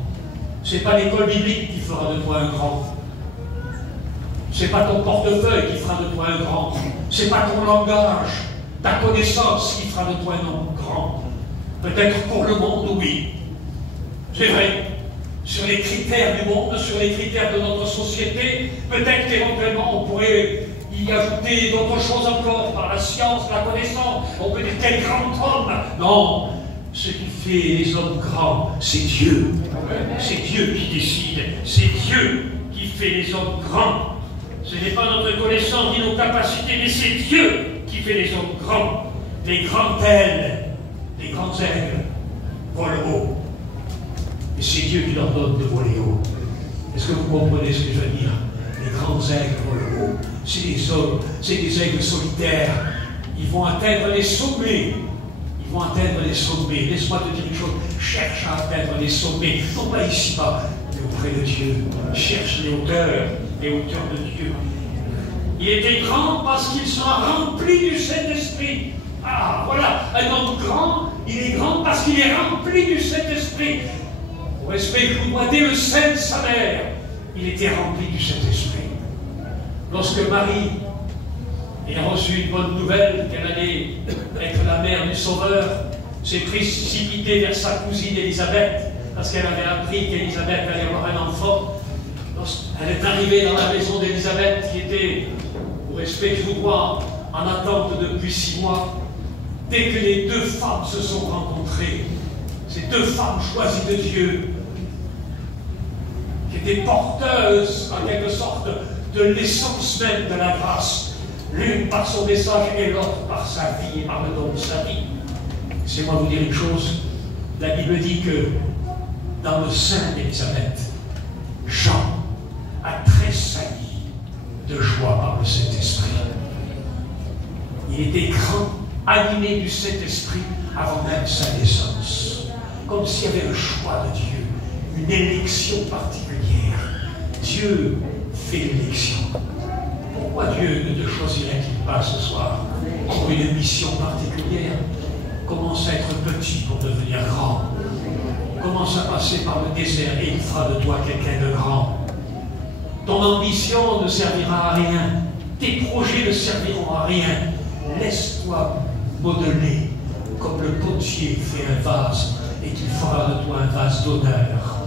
Ce n'est pas l'école biblique qui fera de toi un grand. Ce n'est pas ton portefeuille qui fera de toi un grand. Ce n'est pas ton langage, ta connaissance qui fera de toi un homme grand. Peut-être pour le monde, oui. C'est vrai. Sur les critères du monde, sur les critères de notre société, peut-être qu'éventuellement on pourrait y ajouter d'autres choses encore par la science, la connaissance. On peut dire quel grand homme. Non. Ce qui fait les hommes grands, c'est Dieu. C'est Dieu qui décide. C'est Dieu qui fait les hommes grands. Ce n'est pas notre connaissance ni nos capacités, mais c'est Dieu qui fait les hommes grands. Les grands ailes, les grands aigles volent haut. Et c'est Dieu qui leur donne de voler haut. Est-ce que vous comprenez ce que je veux dire? Les grands aigles volent haut. C'est des hommes, c'est des aigles solitaires. Ils vont atteindre les sommets. Ils vont atteindre les sommets. Laisse-moi te dire une chose. Cherche à atteindre les sommets. Non pas ici-bas, mais auprès de Dieu. Cherche les hauteurs de Dieu. Il était grand parce qu'il sera rempli du Saint-Esprit. Ah, voilà. Un homme grand, il est grand parce qu'il est rempli du Saint-Esprit. Au respect que vous dois dès le sein de sa mère, il était rempli du Saint-Esprit. Lorsque Marie a reçu une bonne nouvelle qu'elle allait être la mère du Sauveur, s'est précipitée vers sa cousine Élisabeth, parce qu'elle avait appris qu'Élisabeth allait avoir un enfant. Elle est arrivée dans la maison d'Élisabeth, qui était, au respect que je vous dois, en attente depuis 6 mois. Dès que les deux femmes se sont rencontrées, ces deux femmes choisies de Dieu, qui étaient porteuses, en quelque sorte, de l'essence même de la grâce, l'une par son message et l'autre par sa vie et par le don de sa vie. Laissez-moi vous dire une chose, la Bible dit que dans le sein d'Élisabeth, Jean a tressailli de joie par le Saint-Esprit. Il était grand, animé du Saint-Esprit avant même sa naissance. Comme s'il y avait un choix de Dieu, une élection particulière. Dieu fait l'élection. Pourquoi Dieu ne te choisirait-il pas ce soir pour une mission particulière? Commence à être petit pour devenir grand. Commence à passer par le désert et il fera de toi quelqu'un de grand. Ton ambition ne servira à rien. Tes projets ne serviront à rien. Laisse-toi modeler comme le potier fait un vase et qu'il fera de toi un vase d'honneur.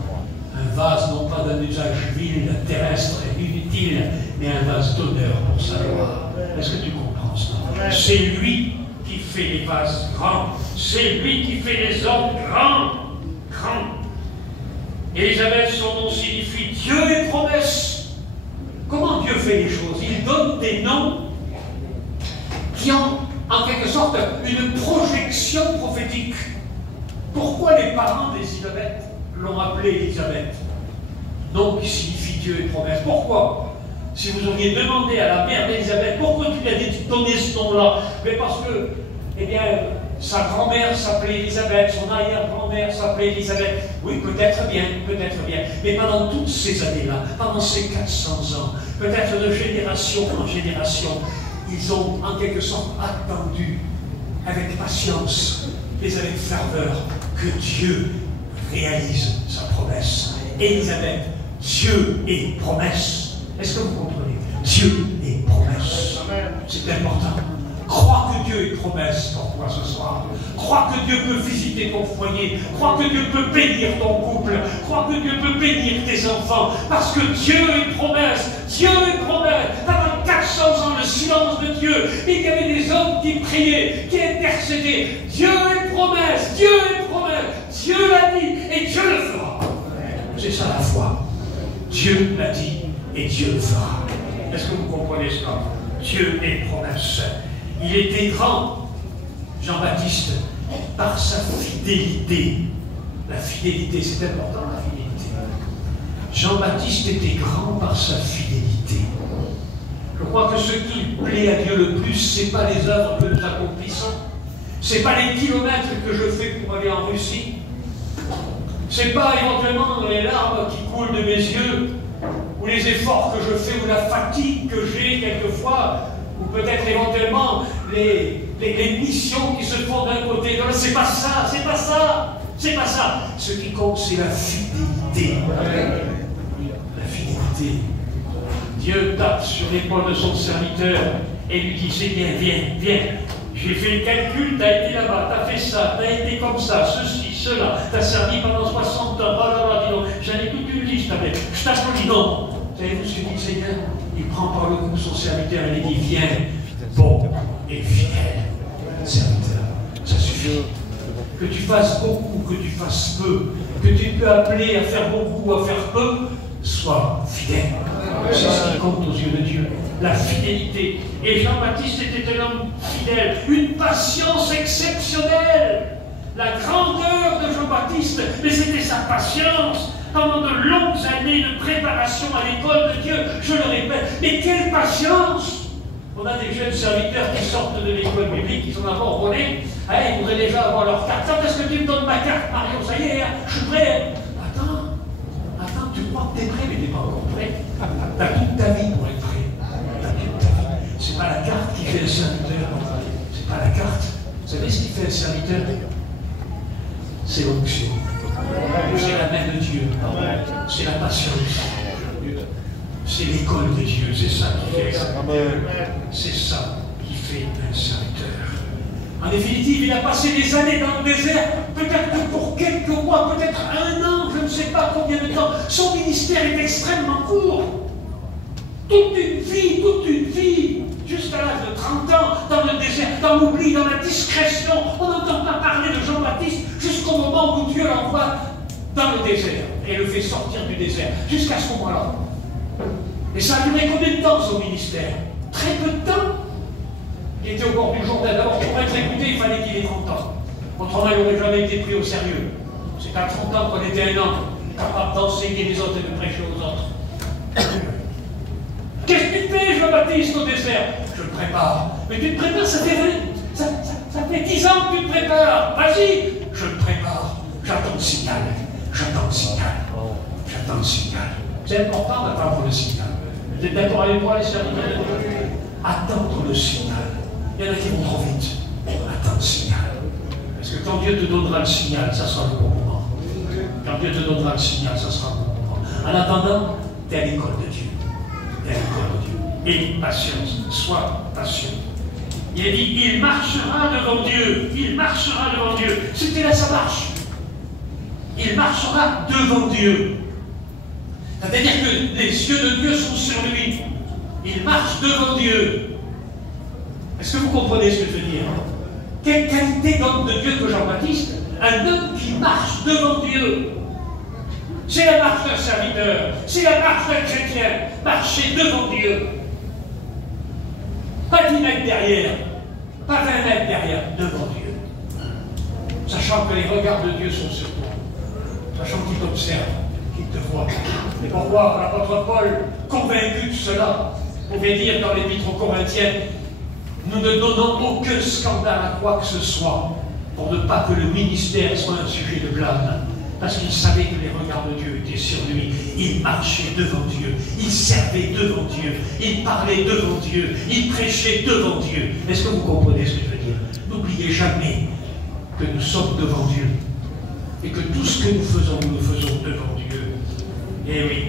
Un vase non pas d'un usage vil, terrestre et inutile, mais un vase d'honneur pour sa gloire. Est-ce que tu comprends ça? C'est lui qui fait les vases grands. C'est lui qui fait les hommes grands. Élisabeth, son nom signifie Dieu et promesse. Comment Dieu fait les choses? Il donne des noms qui ont en quelque sorte une projection prophétique. Pourquoi les parents d'Élisabeth l'ont appelée Élisabeth? Nom qui signifie Dieu et promesse. Pourquoi? Si vous auriez demandé à la mère d'Élisabeth pourquoi tu lui as donné ce nom-là, mais parce que, eh bien, sa grand-mère s'appelait Élisabeth, son arrière-grand-mère s'appelait Élisabeth. Oui, peut-être bien. Mais pendant toutes ces années-là, pendant ces 400 ans, peut-être de génération en génération, ils ont en quelque sorte attendu avec patience, mais avec ferveur, que Dieu réalise sa promesse. Élisabeth, Dieu est promesse. Est-ce que vous comprenez? Dieu est promesse. C'est important. Crois que Dieu est promesse pour toi ce soir. Crois que Dieu peut visiter ton foyer. Crois que Dieu peut bénir ton couple. Crois que Dieu peut bénir tes enfants. Parce que Dieu est promesse. Dieu est promesse. Pendant 400 ans, le silence de Dieu. Et il y avait des hommes qui priaient, qui intercédaient. Dieu est promesse. Dieu est promesse. Dieu l'a dit et Dieu le fera. Dieu l'a dit et Dieu le fera. Est-ce que vous comprenez cela? Dieu est promesse. Il était grand, Jean-Baptiste, par sa fidélité. La fidélité, c'est important, la fidélité. Jean-Baptiste était grand par sa fidélité. Je crois que ce qui plaît à Dieu le plus, ce n'est pas les œuvres que nous accomplissons. Ce n'est pas les kilomètres que je fais pour aller en Russie. Ce n'est pas éventuellement les larmes qui coulent de mes yeux, ou les efforts que je fais, ou la fatigue que j'ai quelquefois, ou peut-être éventuellement les missions qui se font d'un côté et de l'autre. C'est pas ça, c'est pas ça, c'est pas ça. Ce qui compte, c'est la fidélité. La fidélité. Dieu tape sur l'épaule de son serviteur et lui dit, c'est bien, viens, viens. J'ai fait le calcul, tu as été là-bas, tu as fait ça, tu as été comme ça, ceci, cela, tu as servi pendant 60 ans, dis donc, j'en ai toute une liste avec, je t'applaudis, non. Savez-vous ce que dit le Seigneur? Il prend par le cou son serviteur et il dit, viens, bon et fidèle serviteur. Ça suffit. Que tu fasses beaucoup, que tu fasses peu, que tu peux appeler à faire beaucoup ou à faire peu, sois fidèle. C'est ce qui compte aux yeux de Dieu. La fidélité. Et Jean-Baptiste était un homme fidèle, une patience exceptionnelle. La grandeur de Jean-Baptiste, mais c'était sa patience. Pendant de longues années de préparation à l'école de Dieu, je le répète, mais quelle patience! On a des jeunes serviteurs qui sortent de l'école biblique, qui sont d'abord volés, ils voudraient déjà avoir leur carte. Quand est-ce que tu me donnes ma carte, Mario? Ça y est, je suis prêt. Attends, tu crois que tu es prêt, mais tu n'es pas encore prêt. Tu as toute ta vie pour être prêt. T'as toute ta vie. C'est pas la carte qui fait un serviteur. C'est pas la carte. Vous savez ce qui fait un serviteur? C'est l'onction. C'est la main de Dieu. C'est la patience. C'est l'école de Dieu. C'est ça qui fait ça. C'est ça qui fait un serviteur. En définitive, il a passé des années dans le désert, peut-être que pour quelques mois, peut-être un an, je ne sais pas combien de temps. Son ministère est extrêmement court. Toute une vie, jusqu'à l'âge de 30 ans, dans le désert, dans l'oubli, dans la discrétion. On n'entend pas parler de Jean-Baptiste jusqu'au moment où Dieu l'envoie dans le désert et le fait sortir du désert, jusqu'à ce moment-là. Et ça a duré combien de temps, son ministère? Très peu de temps. Il était au bord du Jourdain. D'abord, pour être écouté, il fallait qu'il ait 30 ans. Autrement, il n'aurait jamais été pris au sérieux. C'est à 30 ans qu'on était un homme capable d'enseigner les autres et de prêcher aux autres. Qu'est-ce que tu fais, Jean-Baptiste, au désert? Je me prépare. Mais tu te prépares, ça fait 10 ans que tu te prépares. Vas-y. Je me prépare. J'attends le signal. J'attends le signal. J'attends le signal. C'est important d'attendre le signal. Vous êtes d'accord avec moi, les serviteurs? Attendre le signal. Il y en a qui vont trop vite. Attends le signal. Parce que quand Dieu te donnera le signal, ça sera le bon moment. Quand Dieu te donnera le signal, ça sera le bon moment. En attendant, tu es à l'école de Dieu. Tu es à l'école de Dieu. Et patience. Sois patient. Il a dit, il marchera devant Dieu. Il marchera devant Dieu. C'était là sa marche. Il marchera devant Dieu. C'est-à-dire que les yeux de Dieu sont sur lui. Il marche devant Dieu. Est-ce que vous comprenez ce que je veux dire? Quelle qualité d'homme de Dieu que Jean-Baptiste? Un homme qui marche devant Dieu. C'est la marche d'un serviteur. C'est la marche d'un chrétien. Marcher devant Dieu. Pas 10 mètres derrière. Pas 20 mètres derrière. Devant Dieu. Sachant que les regards de Dieu sont sur toi. Sachant qu'il t'observe. Qu'il te voit. Et pourquoi l'apôtre Paul, convaincu de cela, pouvait dire dans l'Épître aux Corinthiens, nous ne donnons aucun scandale à quoi que ce soit, pour ne pas que le ministère soit un sujet de blâme, parce qu'il savait que les regards de Dieu étaient sur lui. Il marchait devant Dieu, il servait devant Dieu, il parlait devant Dieu, il prêchait devant Dieu. Est-ce que vous comprenez ce que je veux dire? N'oubliez jamais que nous sommes devant Dieu, et que tout ce que nous faisons devant Dieu. Et oui,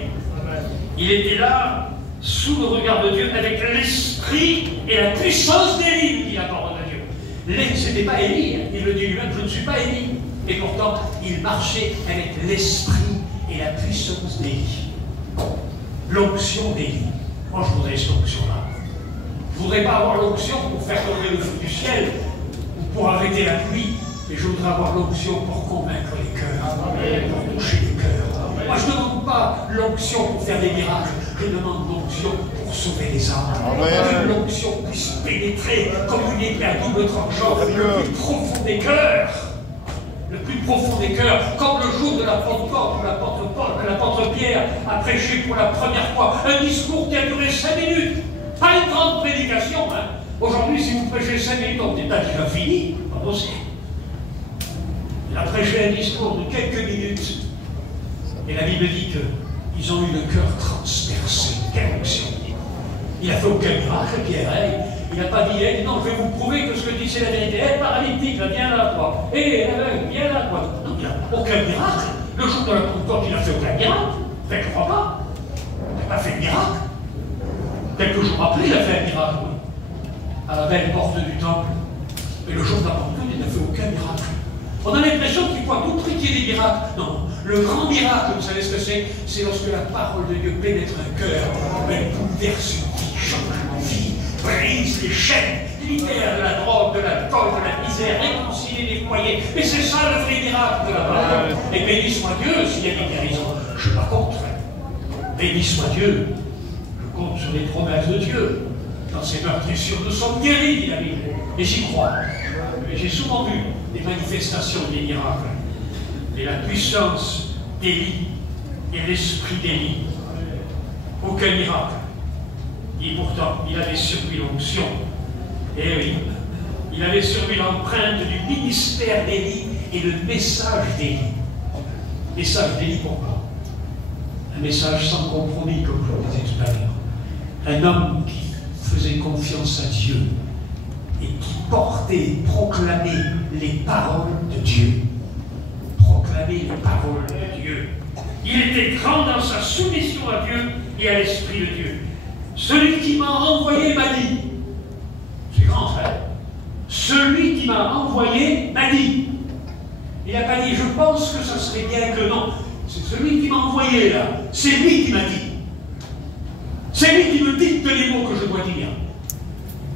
il était là, sous le regard de Dieu, avec l'esprit et la puissance d'Élie, dit la parole de Dieu. Ce n'était pas Élie, il le dit lui-même, je ne suis pas Élie. Et pourtant, il marchait avec l'esprit et la puissance d'Élie. L'onction d'Élie. Moi, je voudrais cette onction-là. Je ne voudrais pas avoir l'onction pour faire tomber le feu du ciel, ou pour arrêter la pluie, mais je voudrais avoir l'onction pour convaincre les cœurs, pour toucher les cœurs. Moi, je ne demande pas l'onction pour faire des miracles, je demande l'onction pour sauver les âmes. Que l'onction puisse pénétrer comme une épée à double tranchant le plus profond des cœurs. Le plus profond des cœurs, comme le jour de la Pentecôte où l'apôtre Pierre a prêché pour la première fois un discours qui a duré 5 minutes. Pas une grande prédication. Hein. Aujourd'hui, si vous prêchez 5 minutes, on n'est pas déjà fini. Pas possible. Il a prêché un discours de quelques minutes. Et la Bible dit qu'ils ont eu le cœur transpercé. Quelle onction! Il n'a fait aucun miracle, Pierre. Hein. Il n'a pas dit, non, je vais vous prouver que ce que tu dis, c'est la vérité. Paralytique, viens là, toi. Viens là, toi. Non, il n'a aucun miracle. Le jour de la Pentecôte, il n'a fait aucun miracle. Je ne crois pas. Il n'a pas fait de miracle. Quelques jours après, il a fait un miracle, oui. À la belle porte du temple. Mais le jour de la Pentecôte, il n'a fait aucun miracle. On a l'impression qu'il faut à tout prix qu'il y ait des miracles. Non. Le grand miracle, vous savez ce que c'est? C'est lorsque la parole de Dieu pénètre un cœur, elle bouleverse une vie, change une vie, brise les chaînes, libère de la drogue, de l'alcool, de la misère, réconcilie les foyers. Mais c'est ça le vrai miracle de la parole. Et béni soit Dieu s'il y a des guérisons. Je ne suis pas contre. Béni soit Dieu. Je compte sur les promesses de Dieu. Dans ces meurtrissures, nous sommes guéris, dit la Bible. Et j'y crois. J'ai souvent vu des manifestations des miracles. Et la puissance d'Élie et l'esprit d'Élie. Aucun miracle. Et pourtant, il avait sur lui l'onction. Eh oui, il avait sur lui l'empreinte du ministère d'Élie et le message d'Élie. Message d'Élie pourquoi? Un message sans compromis, comme je vous le disais tout à l'heure. Un homme qui faisait confiance à Dieu et qui portait, proclamait les paroles de Dieu. Proclamer les paroles de Dieu. Il était grand dans sa soumission à Dieu et à l'Esprit de Dieu. Celui qui m'a envoyé m'a dit, c'est grand frère, celui qui m'a envoyé m'a dit. Il n'a pas dit, je pense que ça serait bien que non. C'est celui qui m'a envoyé là. C'est lui qui m'a dit. C'est lui qui me dicte les mots que je dois dire.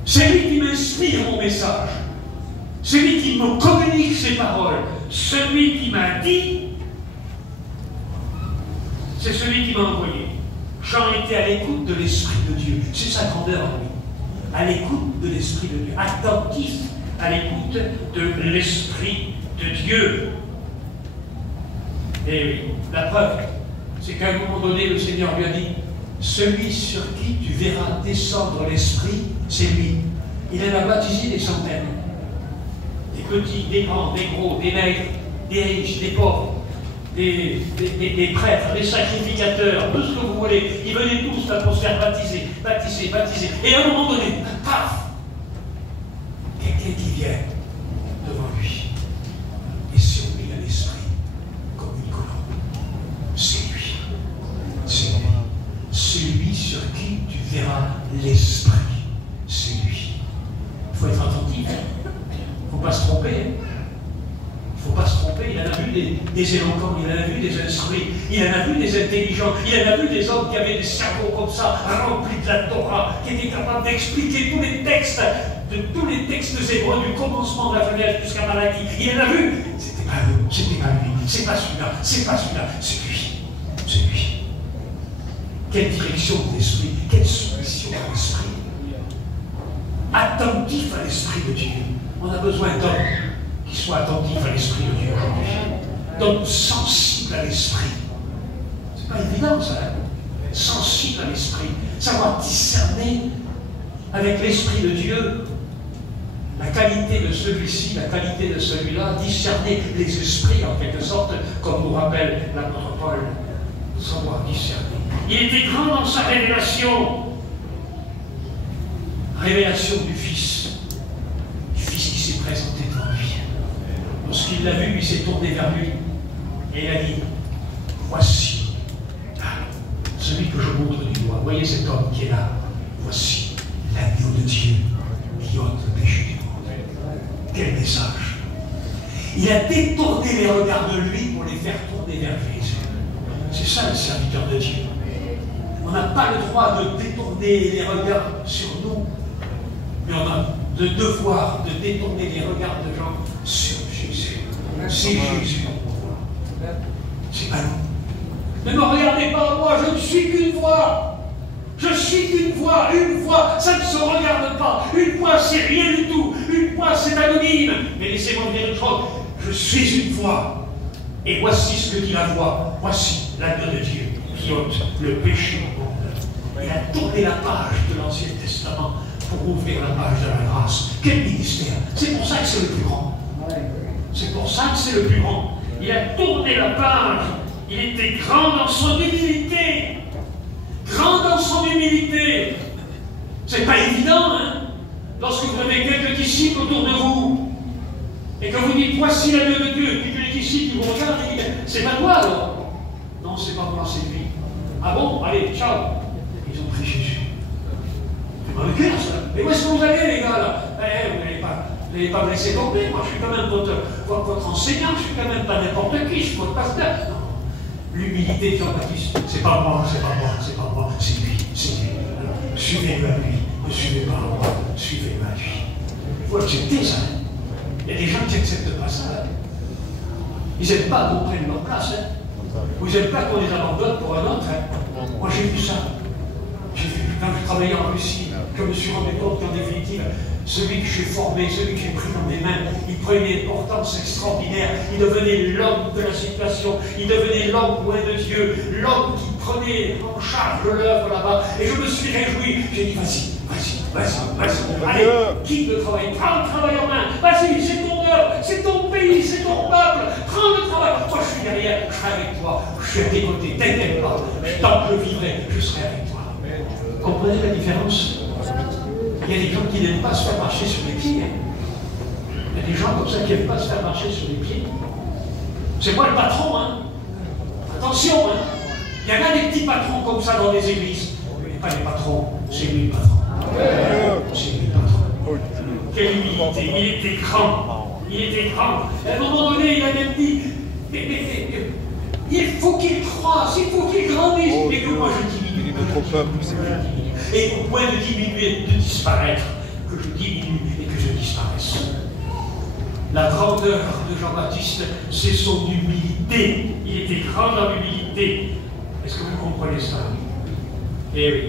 C'est lui qui m'inspire mon message. C'est lui qui me communique ses paroles. Celui qui m'a dit, c'est celui qui m'a envoyé. Jean était à l'écoute de l'Esprit de Dieu. C'est sa grandeur en lui. À l'écoute de l'Esprit de Dieu. Attentif à l'écoute de l'Esprit de Dieu. Et oui, la preuve, c'est qu'à un moment donné, le Seigneur lui a dit, celui sur qui tu verras descendre l'Esprit, c'est lui. Il en a baptisé des centaines. Des petits, des grands, des gros, des maigres, des riches, des pauvres, des prêtres, des sacrificateurs, tout ce que vous voulez. Ils venaient tous là pour se faire baptiser. Et à un moment donné, paf, quelqu'un qui vient devant lui. Et sur lui, il a l'esprit, comme une colombe. C'est lui. C'est lui. Celui sur qui tu verras l'esprit. C'est lui. Il faut être attentif. Il ne faut pas se tromper. Il ne faut pas se tromper. Il en a vu des éloquents, il en a vu des instruits, il en a vu des intelligents, il en a vu des hommes qui avaient des cerveaux comme ça, remplis de la Torah, qui étaient capables d'expliquer tous les textes, hébreux, du commencement de la Genèse jusqu'à Malachie. Il en a vu. C'était pas eux, c'était pas lui, c'est pas celui-là, c'est pas celui-là, c'est lui. C'est lui. Quelle direction de l'esprit, quelle soumission à l'esprit. Attentif à l'esprit de Dieu. On a besoin d'hommes qui soient attentifs à l'esprit de Dieu aujourd'hui. D'hommes sensibles à l'esprit. C'est pas évident ça. Sensible à l'esprit. Savoir discerner avec l'esprit de Dieu la qualité de celui-ci, la qualité de celui-là, discerner les esprits en quelque sorte, comme nous rappelle l'apôtre Paul. Savoir discerner. Il était grand dans sa révélation. Révélation du Fils. Du Fils qui s'est présenté devant lui. Lorsqu'il l'a vu, il s'est tourné vers lui. Et il a dit, voici celui que je montre du doigt. Voyez cet homme qui est là. Voici l'agneau de Dieu qui ôte le péché du monde. Quel message! Il a détourné les regards de lui pour les faire tourner vers Jésus. C'est ça le serviteur de Dieu. On n'a pas le droit de détourner les regards sur nous, mais on a le devoir de détourner les regards de gens sur Jésus. C'est Jésus qu'on voit. C'est pas nous. Ne me regardez pas moi, je ne suis qu'une voix. Je suis qu'une voix, ça ne se regarde pas. Une voix, c'est rien du tout. Une voix, c'est anonyme. Mais laissez-moi vous dire une chose, je suis une voix. Et voici ce que dit la voix. Voici l'agneau de Dieu qui ôte le péché du monde. Il a tourné la page de l'Ancien Testament pour ouvrir la page de la grâce. Quel ministère! C'est pour ça que c'est le plus grand. C'est pour ça que c'est le plus grand. Il a tourné la page. Il était grand dans son humilité. Grand dans son humilité. C'est pas évident, hein? Lorsque vous avez quelques disciples autour de vous et que vous dites voici l'agneau de Dieu, et puis que les disciples vous regardent et disent c'est pas toi alors? Non, c'est pas moi, c'est lui. Ah bon? Allez, ciao. Ils ont pris Jésus. C'est pas le cœur, ça. Mais où est-ce que vous allez, les gars, là? Vous n'allez pas me laisser tomber. Moi, je suis quand même votre enseignant, je suis quand même pas n'importe qui, je suis votre pasteur. Non. L'humilité de Jean-Baptiste, c'est pas moi, c'est lui, c'est lui. Alors, suivez-le à lui, ne suivez pas à moi, suivez-le à lui. Il faut accepter ça. Il y a des gens qui n'acceptent pas ça. Ils n'aiment pas qu'on prenne leur place. Ou ils n'aiment pas qu'on les abandonne pour un autre. Moi, j'ai vu ça. J'ai vu, quand je travaillais en Russie, je me suis rendu compte qu'en définitive, celui que j'ai formé, celui que j'ai pris dans mes mains, il prenait une importance extraordinaire. Il devenait l'homme de la situation. Il devenait l'homme loin de Dieu. L'homme qui prenait en charge l'œuvre là-bas. Et je me suis réjoui. J'ai dit, vas-y. Allez, quitte le travail. Prends le travail en main. Vas-y, c'est ton œuvre, c'est ton pays, c'est ton peuple. Prends le travail. Moi, je suis derrière, je serai avec toi. Je suis à tes côtés. T'inquiète pas. Tant que je vivrai, je serai avec toi. Vous comprenez la différence? Il y a des gens qui n'aiment pas se faire marcher sur les pieds. Il y a des gens comme ça qui n'aiment pas se faire marcher sur les pieds. C'est moi le patron, hein. Attention, hein. Il y en a des petits patrons comme ça dans les églises. Mais pas les patrons, c'est lui le patron. C'est lui le patron. Quelle humilité, il était grand. Il était grand. À un moment donné, il a même dit, il faut qu'il croisse, il faut qu'il grandisse. Mais que moi je diminue. Et au point de diminuer, de disparaître, que je diminue et que je disparaisse. La grandeur de Jean-Baptiste, c'est son humilité. Il était grand dans l'humilité. Est-ce que vous comprenez ça? Eh oui.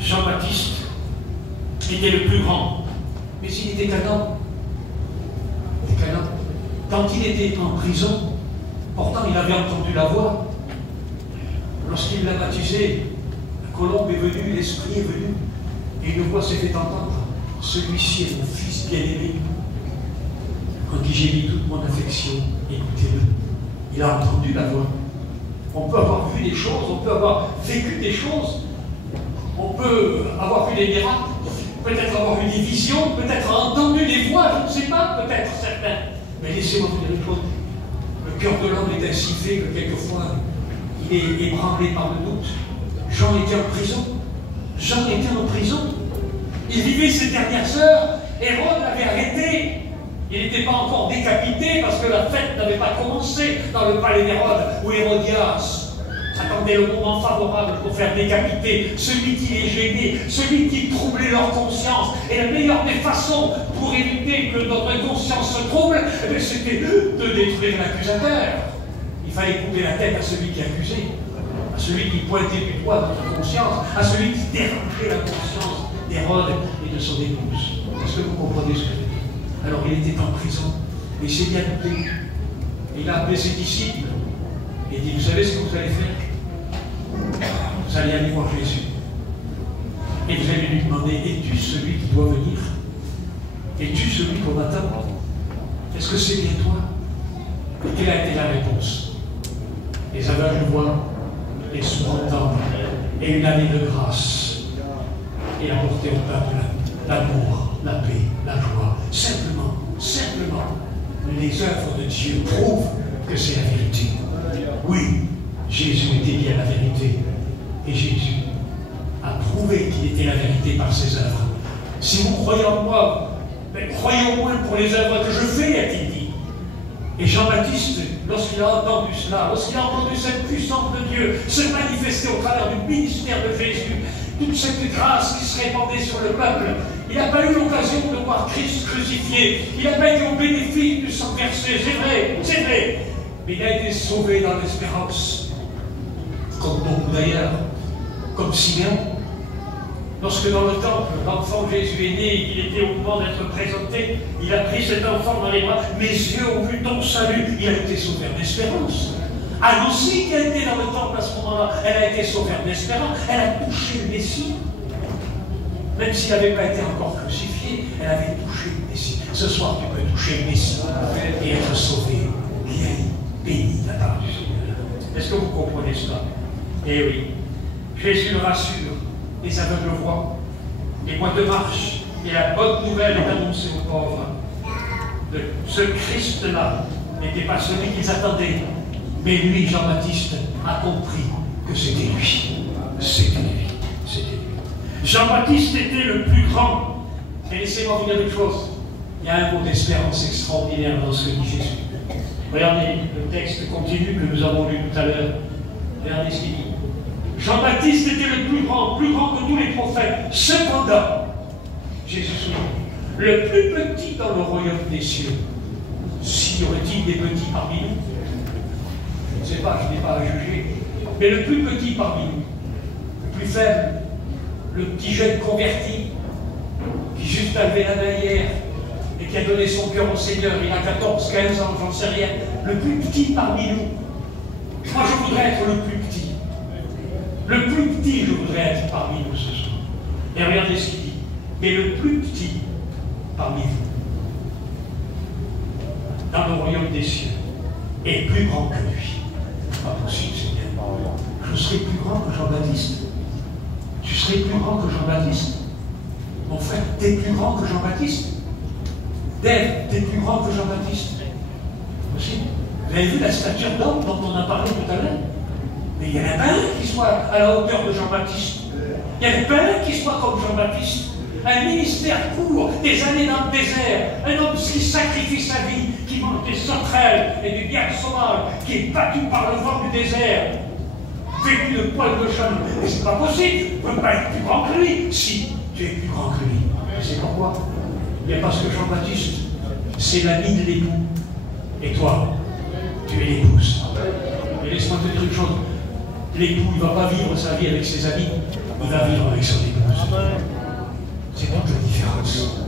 Jean-Baptiste était le plus grand, mais il était qu'un homme. Il était qu'un homme. Quand il était en prison, pourtant il avait entendu la voix. Lorsqu'il l'a baptisé, la colombe est venue, l'esprit est venu, et une voix s'est fait entendre. Celui-ci est mon fils bien-aimé, en qui j'ai mis toute mon affection, écoutez-le. Il a entendu la voix. On peut avoir vu des choses, on peut avoir vécu des choses, on peut avoir vu des miracles, peut-être avoir eu des visions, peut-être entendu des voix, je ne sais pas, peut-être certains. Mais laissez-moi vous dire une chose, le cœur de l'homme est ainsi fait que quelquefois, il est ébranlé par le doute. Jean était en prison. Jean était en prison. Il vivait ses dernières heures. Hérode l'avait arrêté. Il n'était pas encore décapité parce que la fête n'avait pas commencé dans le palais d'Hérode où Hérodias attendait le moment favorable pour faire décapiter celui qui les gênait, celui qui troublait leur conscience. Et la meilleure des façons pour éviter que notre conscience se trouble, c'était de détruire l'accusateur. Il fallait couper la tête à celui qui accusait, à celui qui pointait du doigt notre conscience, à celui qui dérangeait la conscience d'Hérode et de son épouse. Est-ce que vous comprenez ce que je dis? Alors il était en prison, et il s'est bien douté. Il a appelé ses disciples et dit, vous savez ce que vous allez faire? Vous allez aller voir Jésus. Et vous allez lui demander, es-tu celui qui doit venir? Es-tu celui qu'on attend? Est-ce que c'est bien toi? Et quelle a été la réponse? Les aveugles voient, les sourds entendent, et une année de grâce est apportée au peuple. L'amour, la paix, la joie. Simplement, les œuvres de Dieu prouvent que c'est la vérité. Oui, Jésus était bien la vérité. Et Jésus a prouvé qu'il était la vérité par ses œuvres. Si vous croyez en moi, croyez au moins pour les œuvres que je fais, a-t-il dit. Et Jean-Baptiste, lorsqu'il a entendu cela, lorsqu'il a entendu cette puissance de Dieu se manifester au travers du ministère de Jésus, toute cette grâce qui se répandait sur le peuple, il n'a pas eu l'occasion de voir Christ crucifié, il n'a pas été au bénéfice du sang versé, c'est vrai, mais il a été sauvé dans l'espérance. comme beaucoup d'ailleurs, comme Siméon. Lorsque dans le temple, l'enfant Jésus est né et qu'il était au moment d'être présenté, il a pris cet enfant dans les bras. Mes yeux ont vu ton salut. Il a été sauveur d'espérance. Anne aussi, qui a été dans le temple à ce moment-là, elle a été sauveur d'espérance. Elle a touché le Messie. Même s'il n'avait pas été encore crucifié, elle avait touché le Messie. Ce soir, tu peux toucher le Messie et être sauvé, guéri, béni de la part du Seigneur. Est-ce que vous comprenez cela? Eh oui. Jésus le rassure, les aveugles voient, les moines marchent, et la bonne nouvelle est annoncée aux pauvres. Ce Christ-là n'était pas celui qu'ils attendaient, mais lui, Jean-Baptiste, a compris que c'était lui. C'était lui. C'était lui. Jean-Baptiste était le plus grand. Et laissez-moi vous dire une chose. Il y a un mot d'espérance extraordinaire dans ce que dit Jésus. Regardez le texte continu que nous avons lu tout à l'heure. Regardez ce qu'il dit. Jean-Baptiste était le plus grand que tous les prophètes. Cependant, Jésus souligne, le plus petit dans le royaume des cieux. S'y aurait-il des petits parmi nous? Je ne sais pas, je n'ai pas à juger. Mais le plus petit parmi nous, le plus faible, le petit jeune converti, qui juste a levé la main hier et qui a donné son cœur au Seigneur, il a 14, 15 ans, j'en sais rien, le plus petit parmi nous. Moi, je voudrais être le plus petit. Le plus petit, je voudrais être parmi nous ce soir. Et regardez ce qu'il dit. Mais le plus petit parmi vous, dans le royaume des cieux, est plus grand que lui. Pas possible, Seigneur. Je serai plus grand que Jean-Baptiste. Tu serais plus grand que Jean-Baptiste. Mon frère, tu es plus grand que Jean-Baptiste. Dave, tu es plus grand que Jean-Baptiste. Possible. Vous avez vu la stature d'homme dont on a parlé tout à l'heure? Mais il n'y en a pas un qui soit à la hauteur de Jean-Baptiste. Il n'y en a pas un qui soit comme Jean-Baptiste. Un ministère court, des années dans le désert, un homme qui sacrifie sa vie, qui mange des sauterelles et des bières sauvages, qui est battu par le vent du désert, vêtu de poils de chameau. Mais c'est pas possible, tu ne peux pas être plus grand que lui. Si, tu es plus grand que lui. Et c'est pourquoi? Bien parce que Jean-Baptiste, c'est l'ami de l'époux. Et toi, tu es l'épouse. Et laisse-moi te dire une chose, l'époux, il ne va pas vivre sa vie avec ses amis, il va vivre avec son épouse. C'est toute la différence.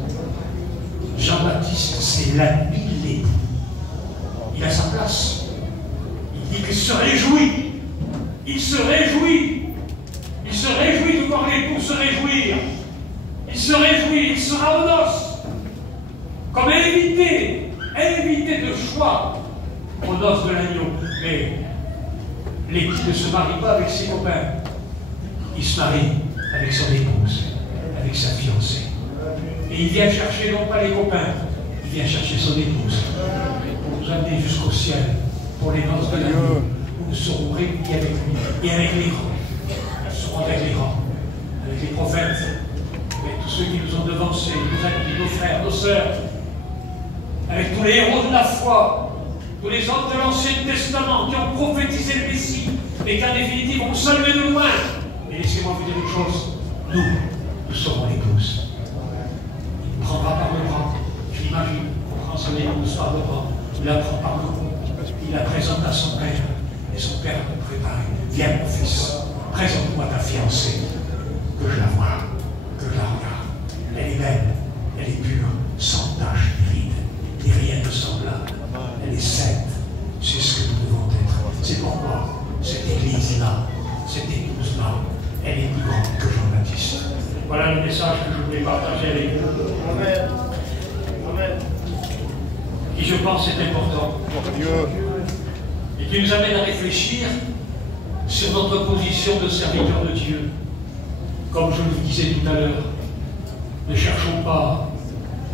Jean-Baptiste, c'est l'ami de l'époux. Il a sa place. Il dit qu'il se réjouit. Il se réjouit. Il se réjouit de voir l'époux se réjouir. Il se réjouit, il sera aux noces. Comme invité de choix aux noces de l'agneau. Mais l'époux ne se marie pas avec ses copains. Il se marie avec son épouse, avec sa fiancée. Et il vient chercher non pas les copains, il vient chercher son épouse. Pour nous amener jusqu'au ciel, pour les noces de l'agneau, où nous serons réunis avec lui et avec les grands. Nous serons avec les grands, avec les prophètes, avec tous ceux qui nous ont devancés, nos amis, nos frères, nos sœurs, avec tous les héros de la foi, tous les hommes de l'Ancien Testament qui ont prophétisé le Messie, mais qui en définitive ont salué de loin. Et laissez-moi vous dire une chose, nous serons l'épouse. Il prendra par le bras, je l'imagine, on prend son épouse par le bras, il la prend par le cou, il la présente à son père, et son père le prépare. Viens mon fils, présente-moi ta fiancée, que je la vois, que je la regarde. Elle est belle, elle est pure, sans tache ni ride, ni rien de semblable. Elle est sainte, c'est ce que nous devons être. C'est pourquoi cette église-là, cette épouse-là, elle est plus grande que Jean-Baptiste. Voilà le message que je voulais partager avec vous. Amen. Amen. Qui, je pense, est important. Et qui nous amène à réfléchir sur notre position de serviteur de Dieu. Comme je le disais tout à l'heure, ne cherchons pas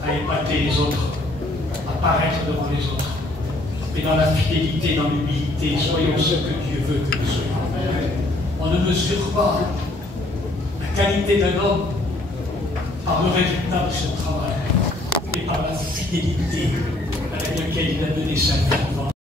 à épater les autres, à paraître devant les autres, mais dans la fidélité, dans l'humilité, soyons ce que Dieu veut que nous soyons. On ne mesure pas la qualité d'un homme par le résultat de son travail, mais par la fidélité avec laquelle il a donné sa vie.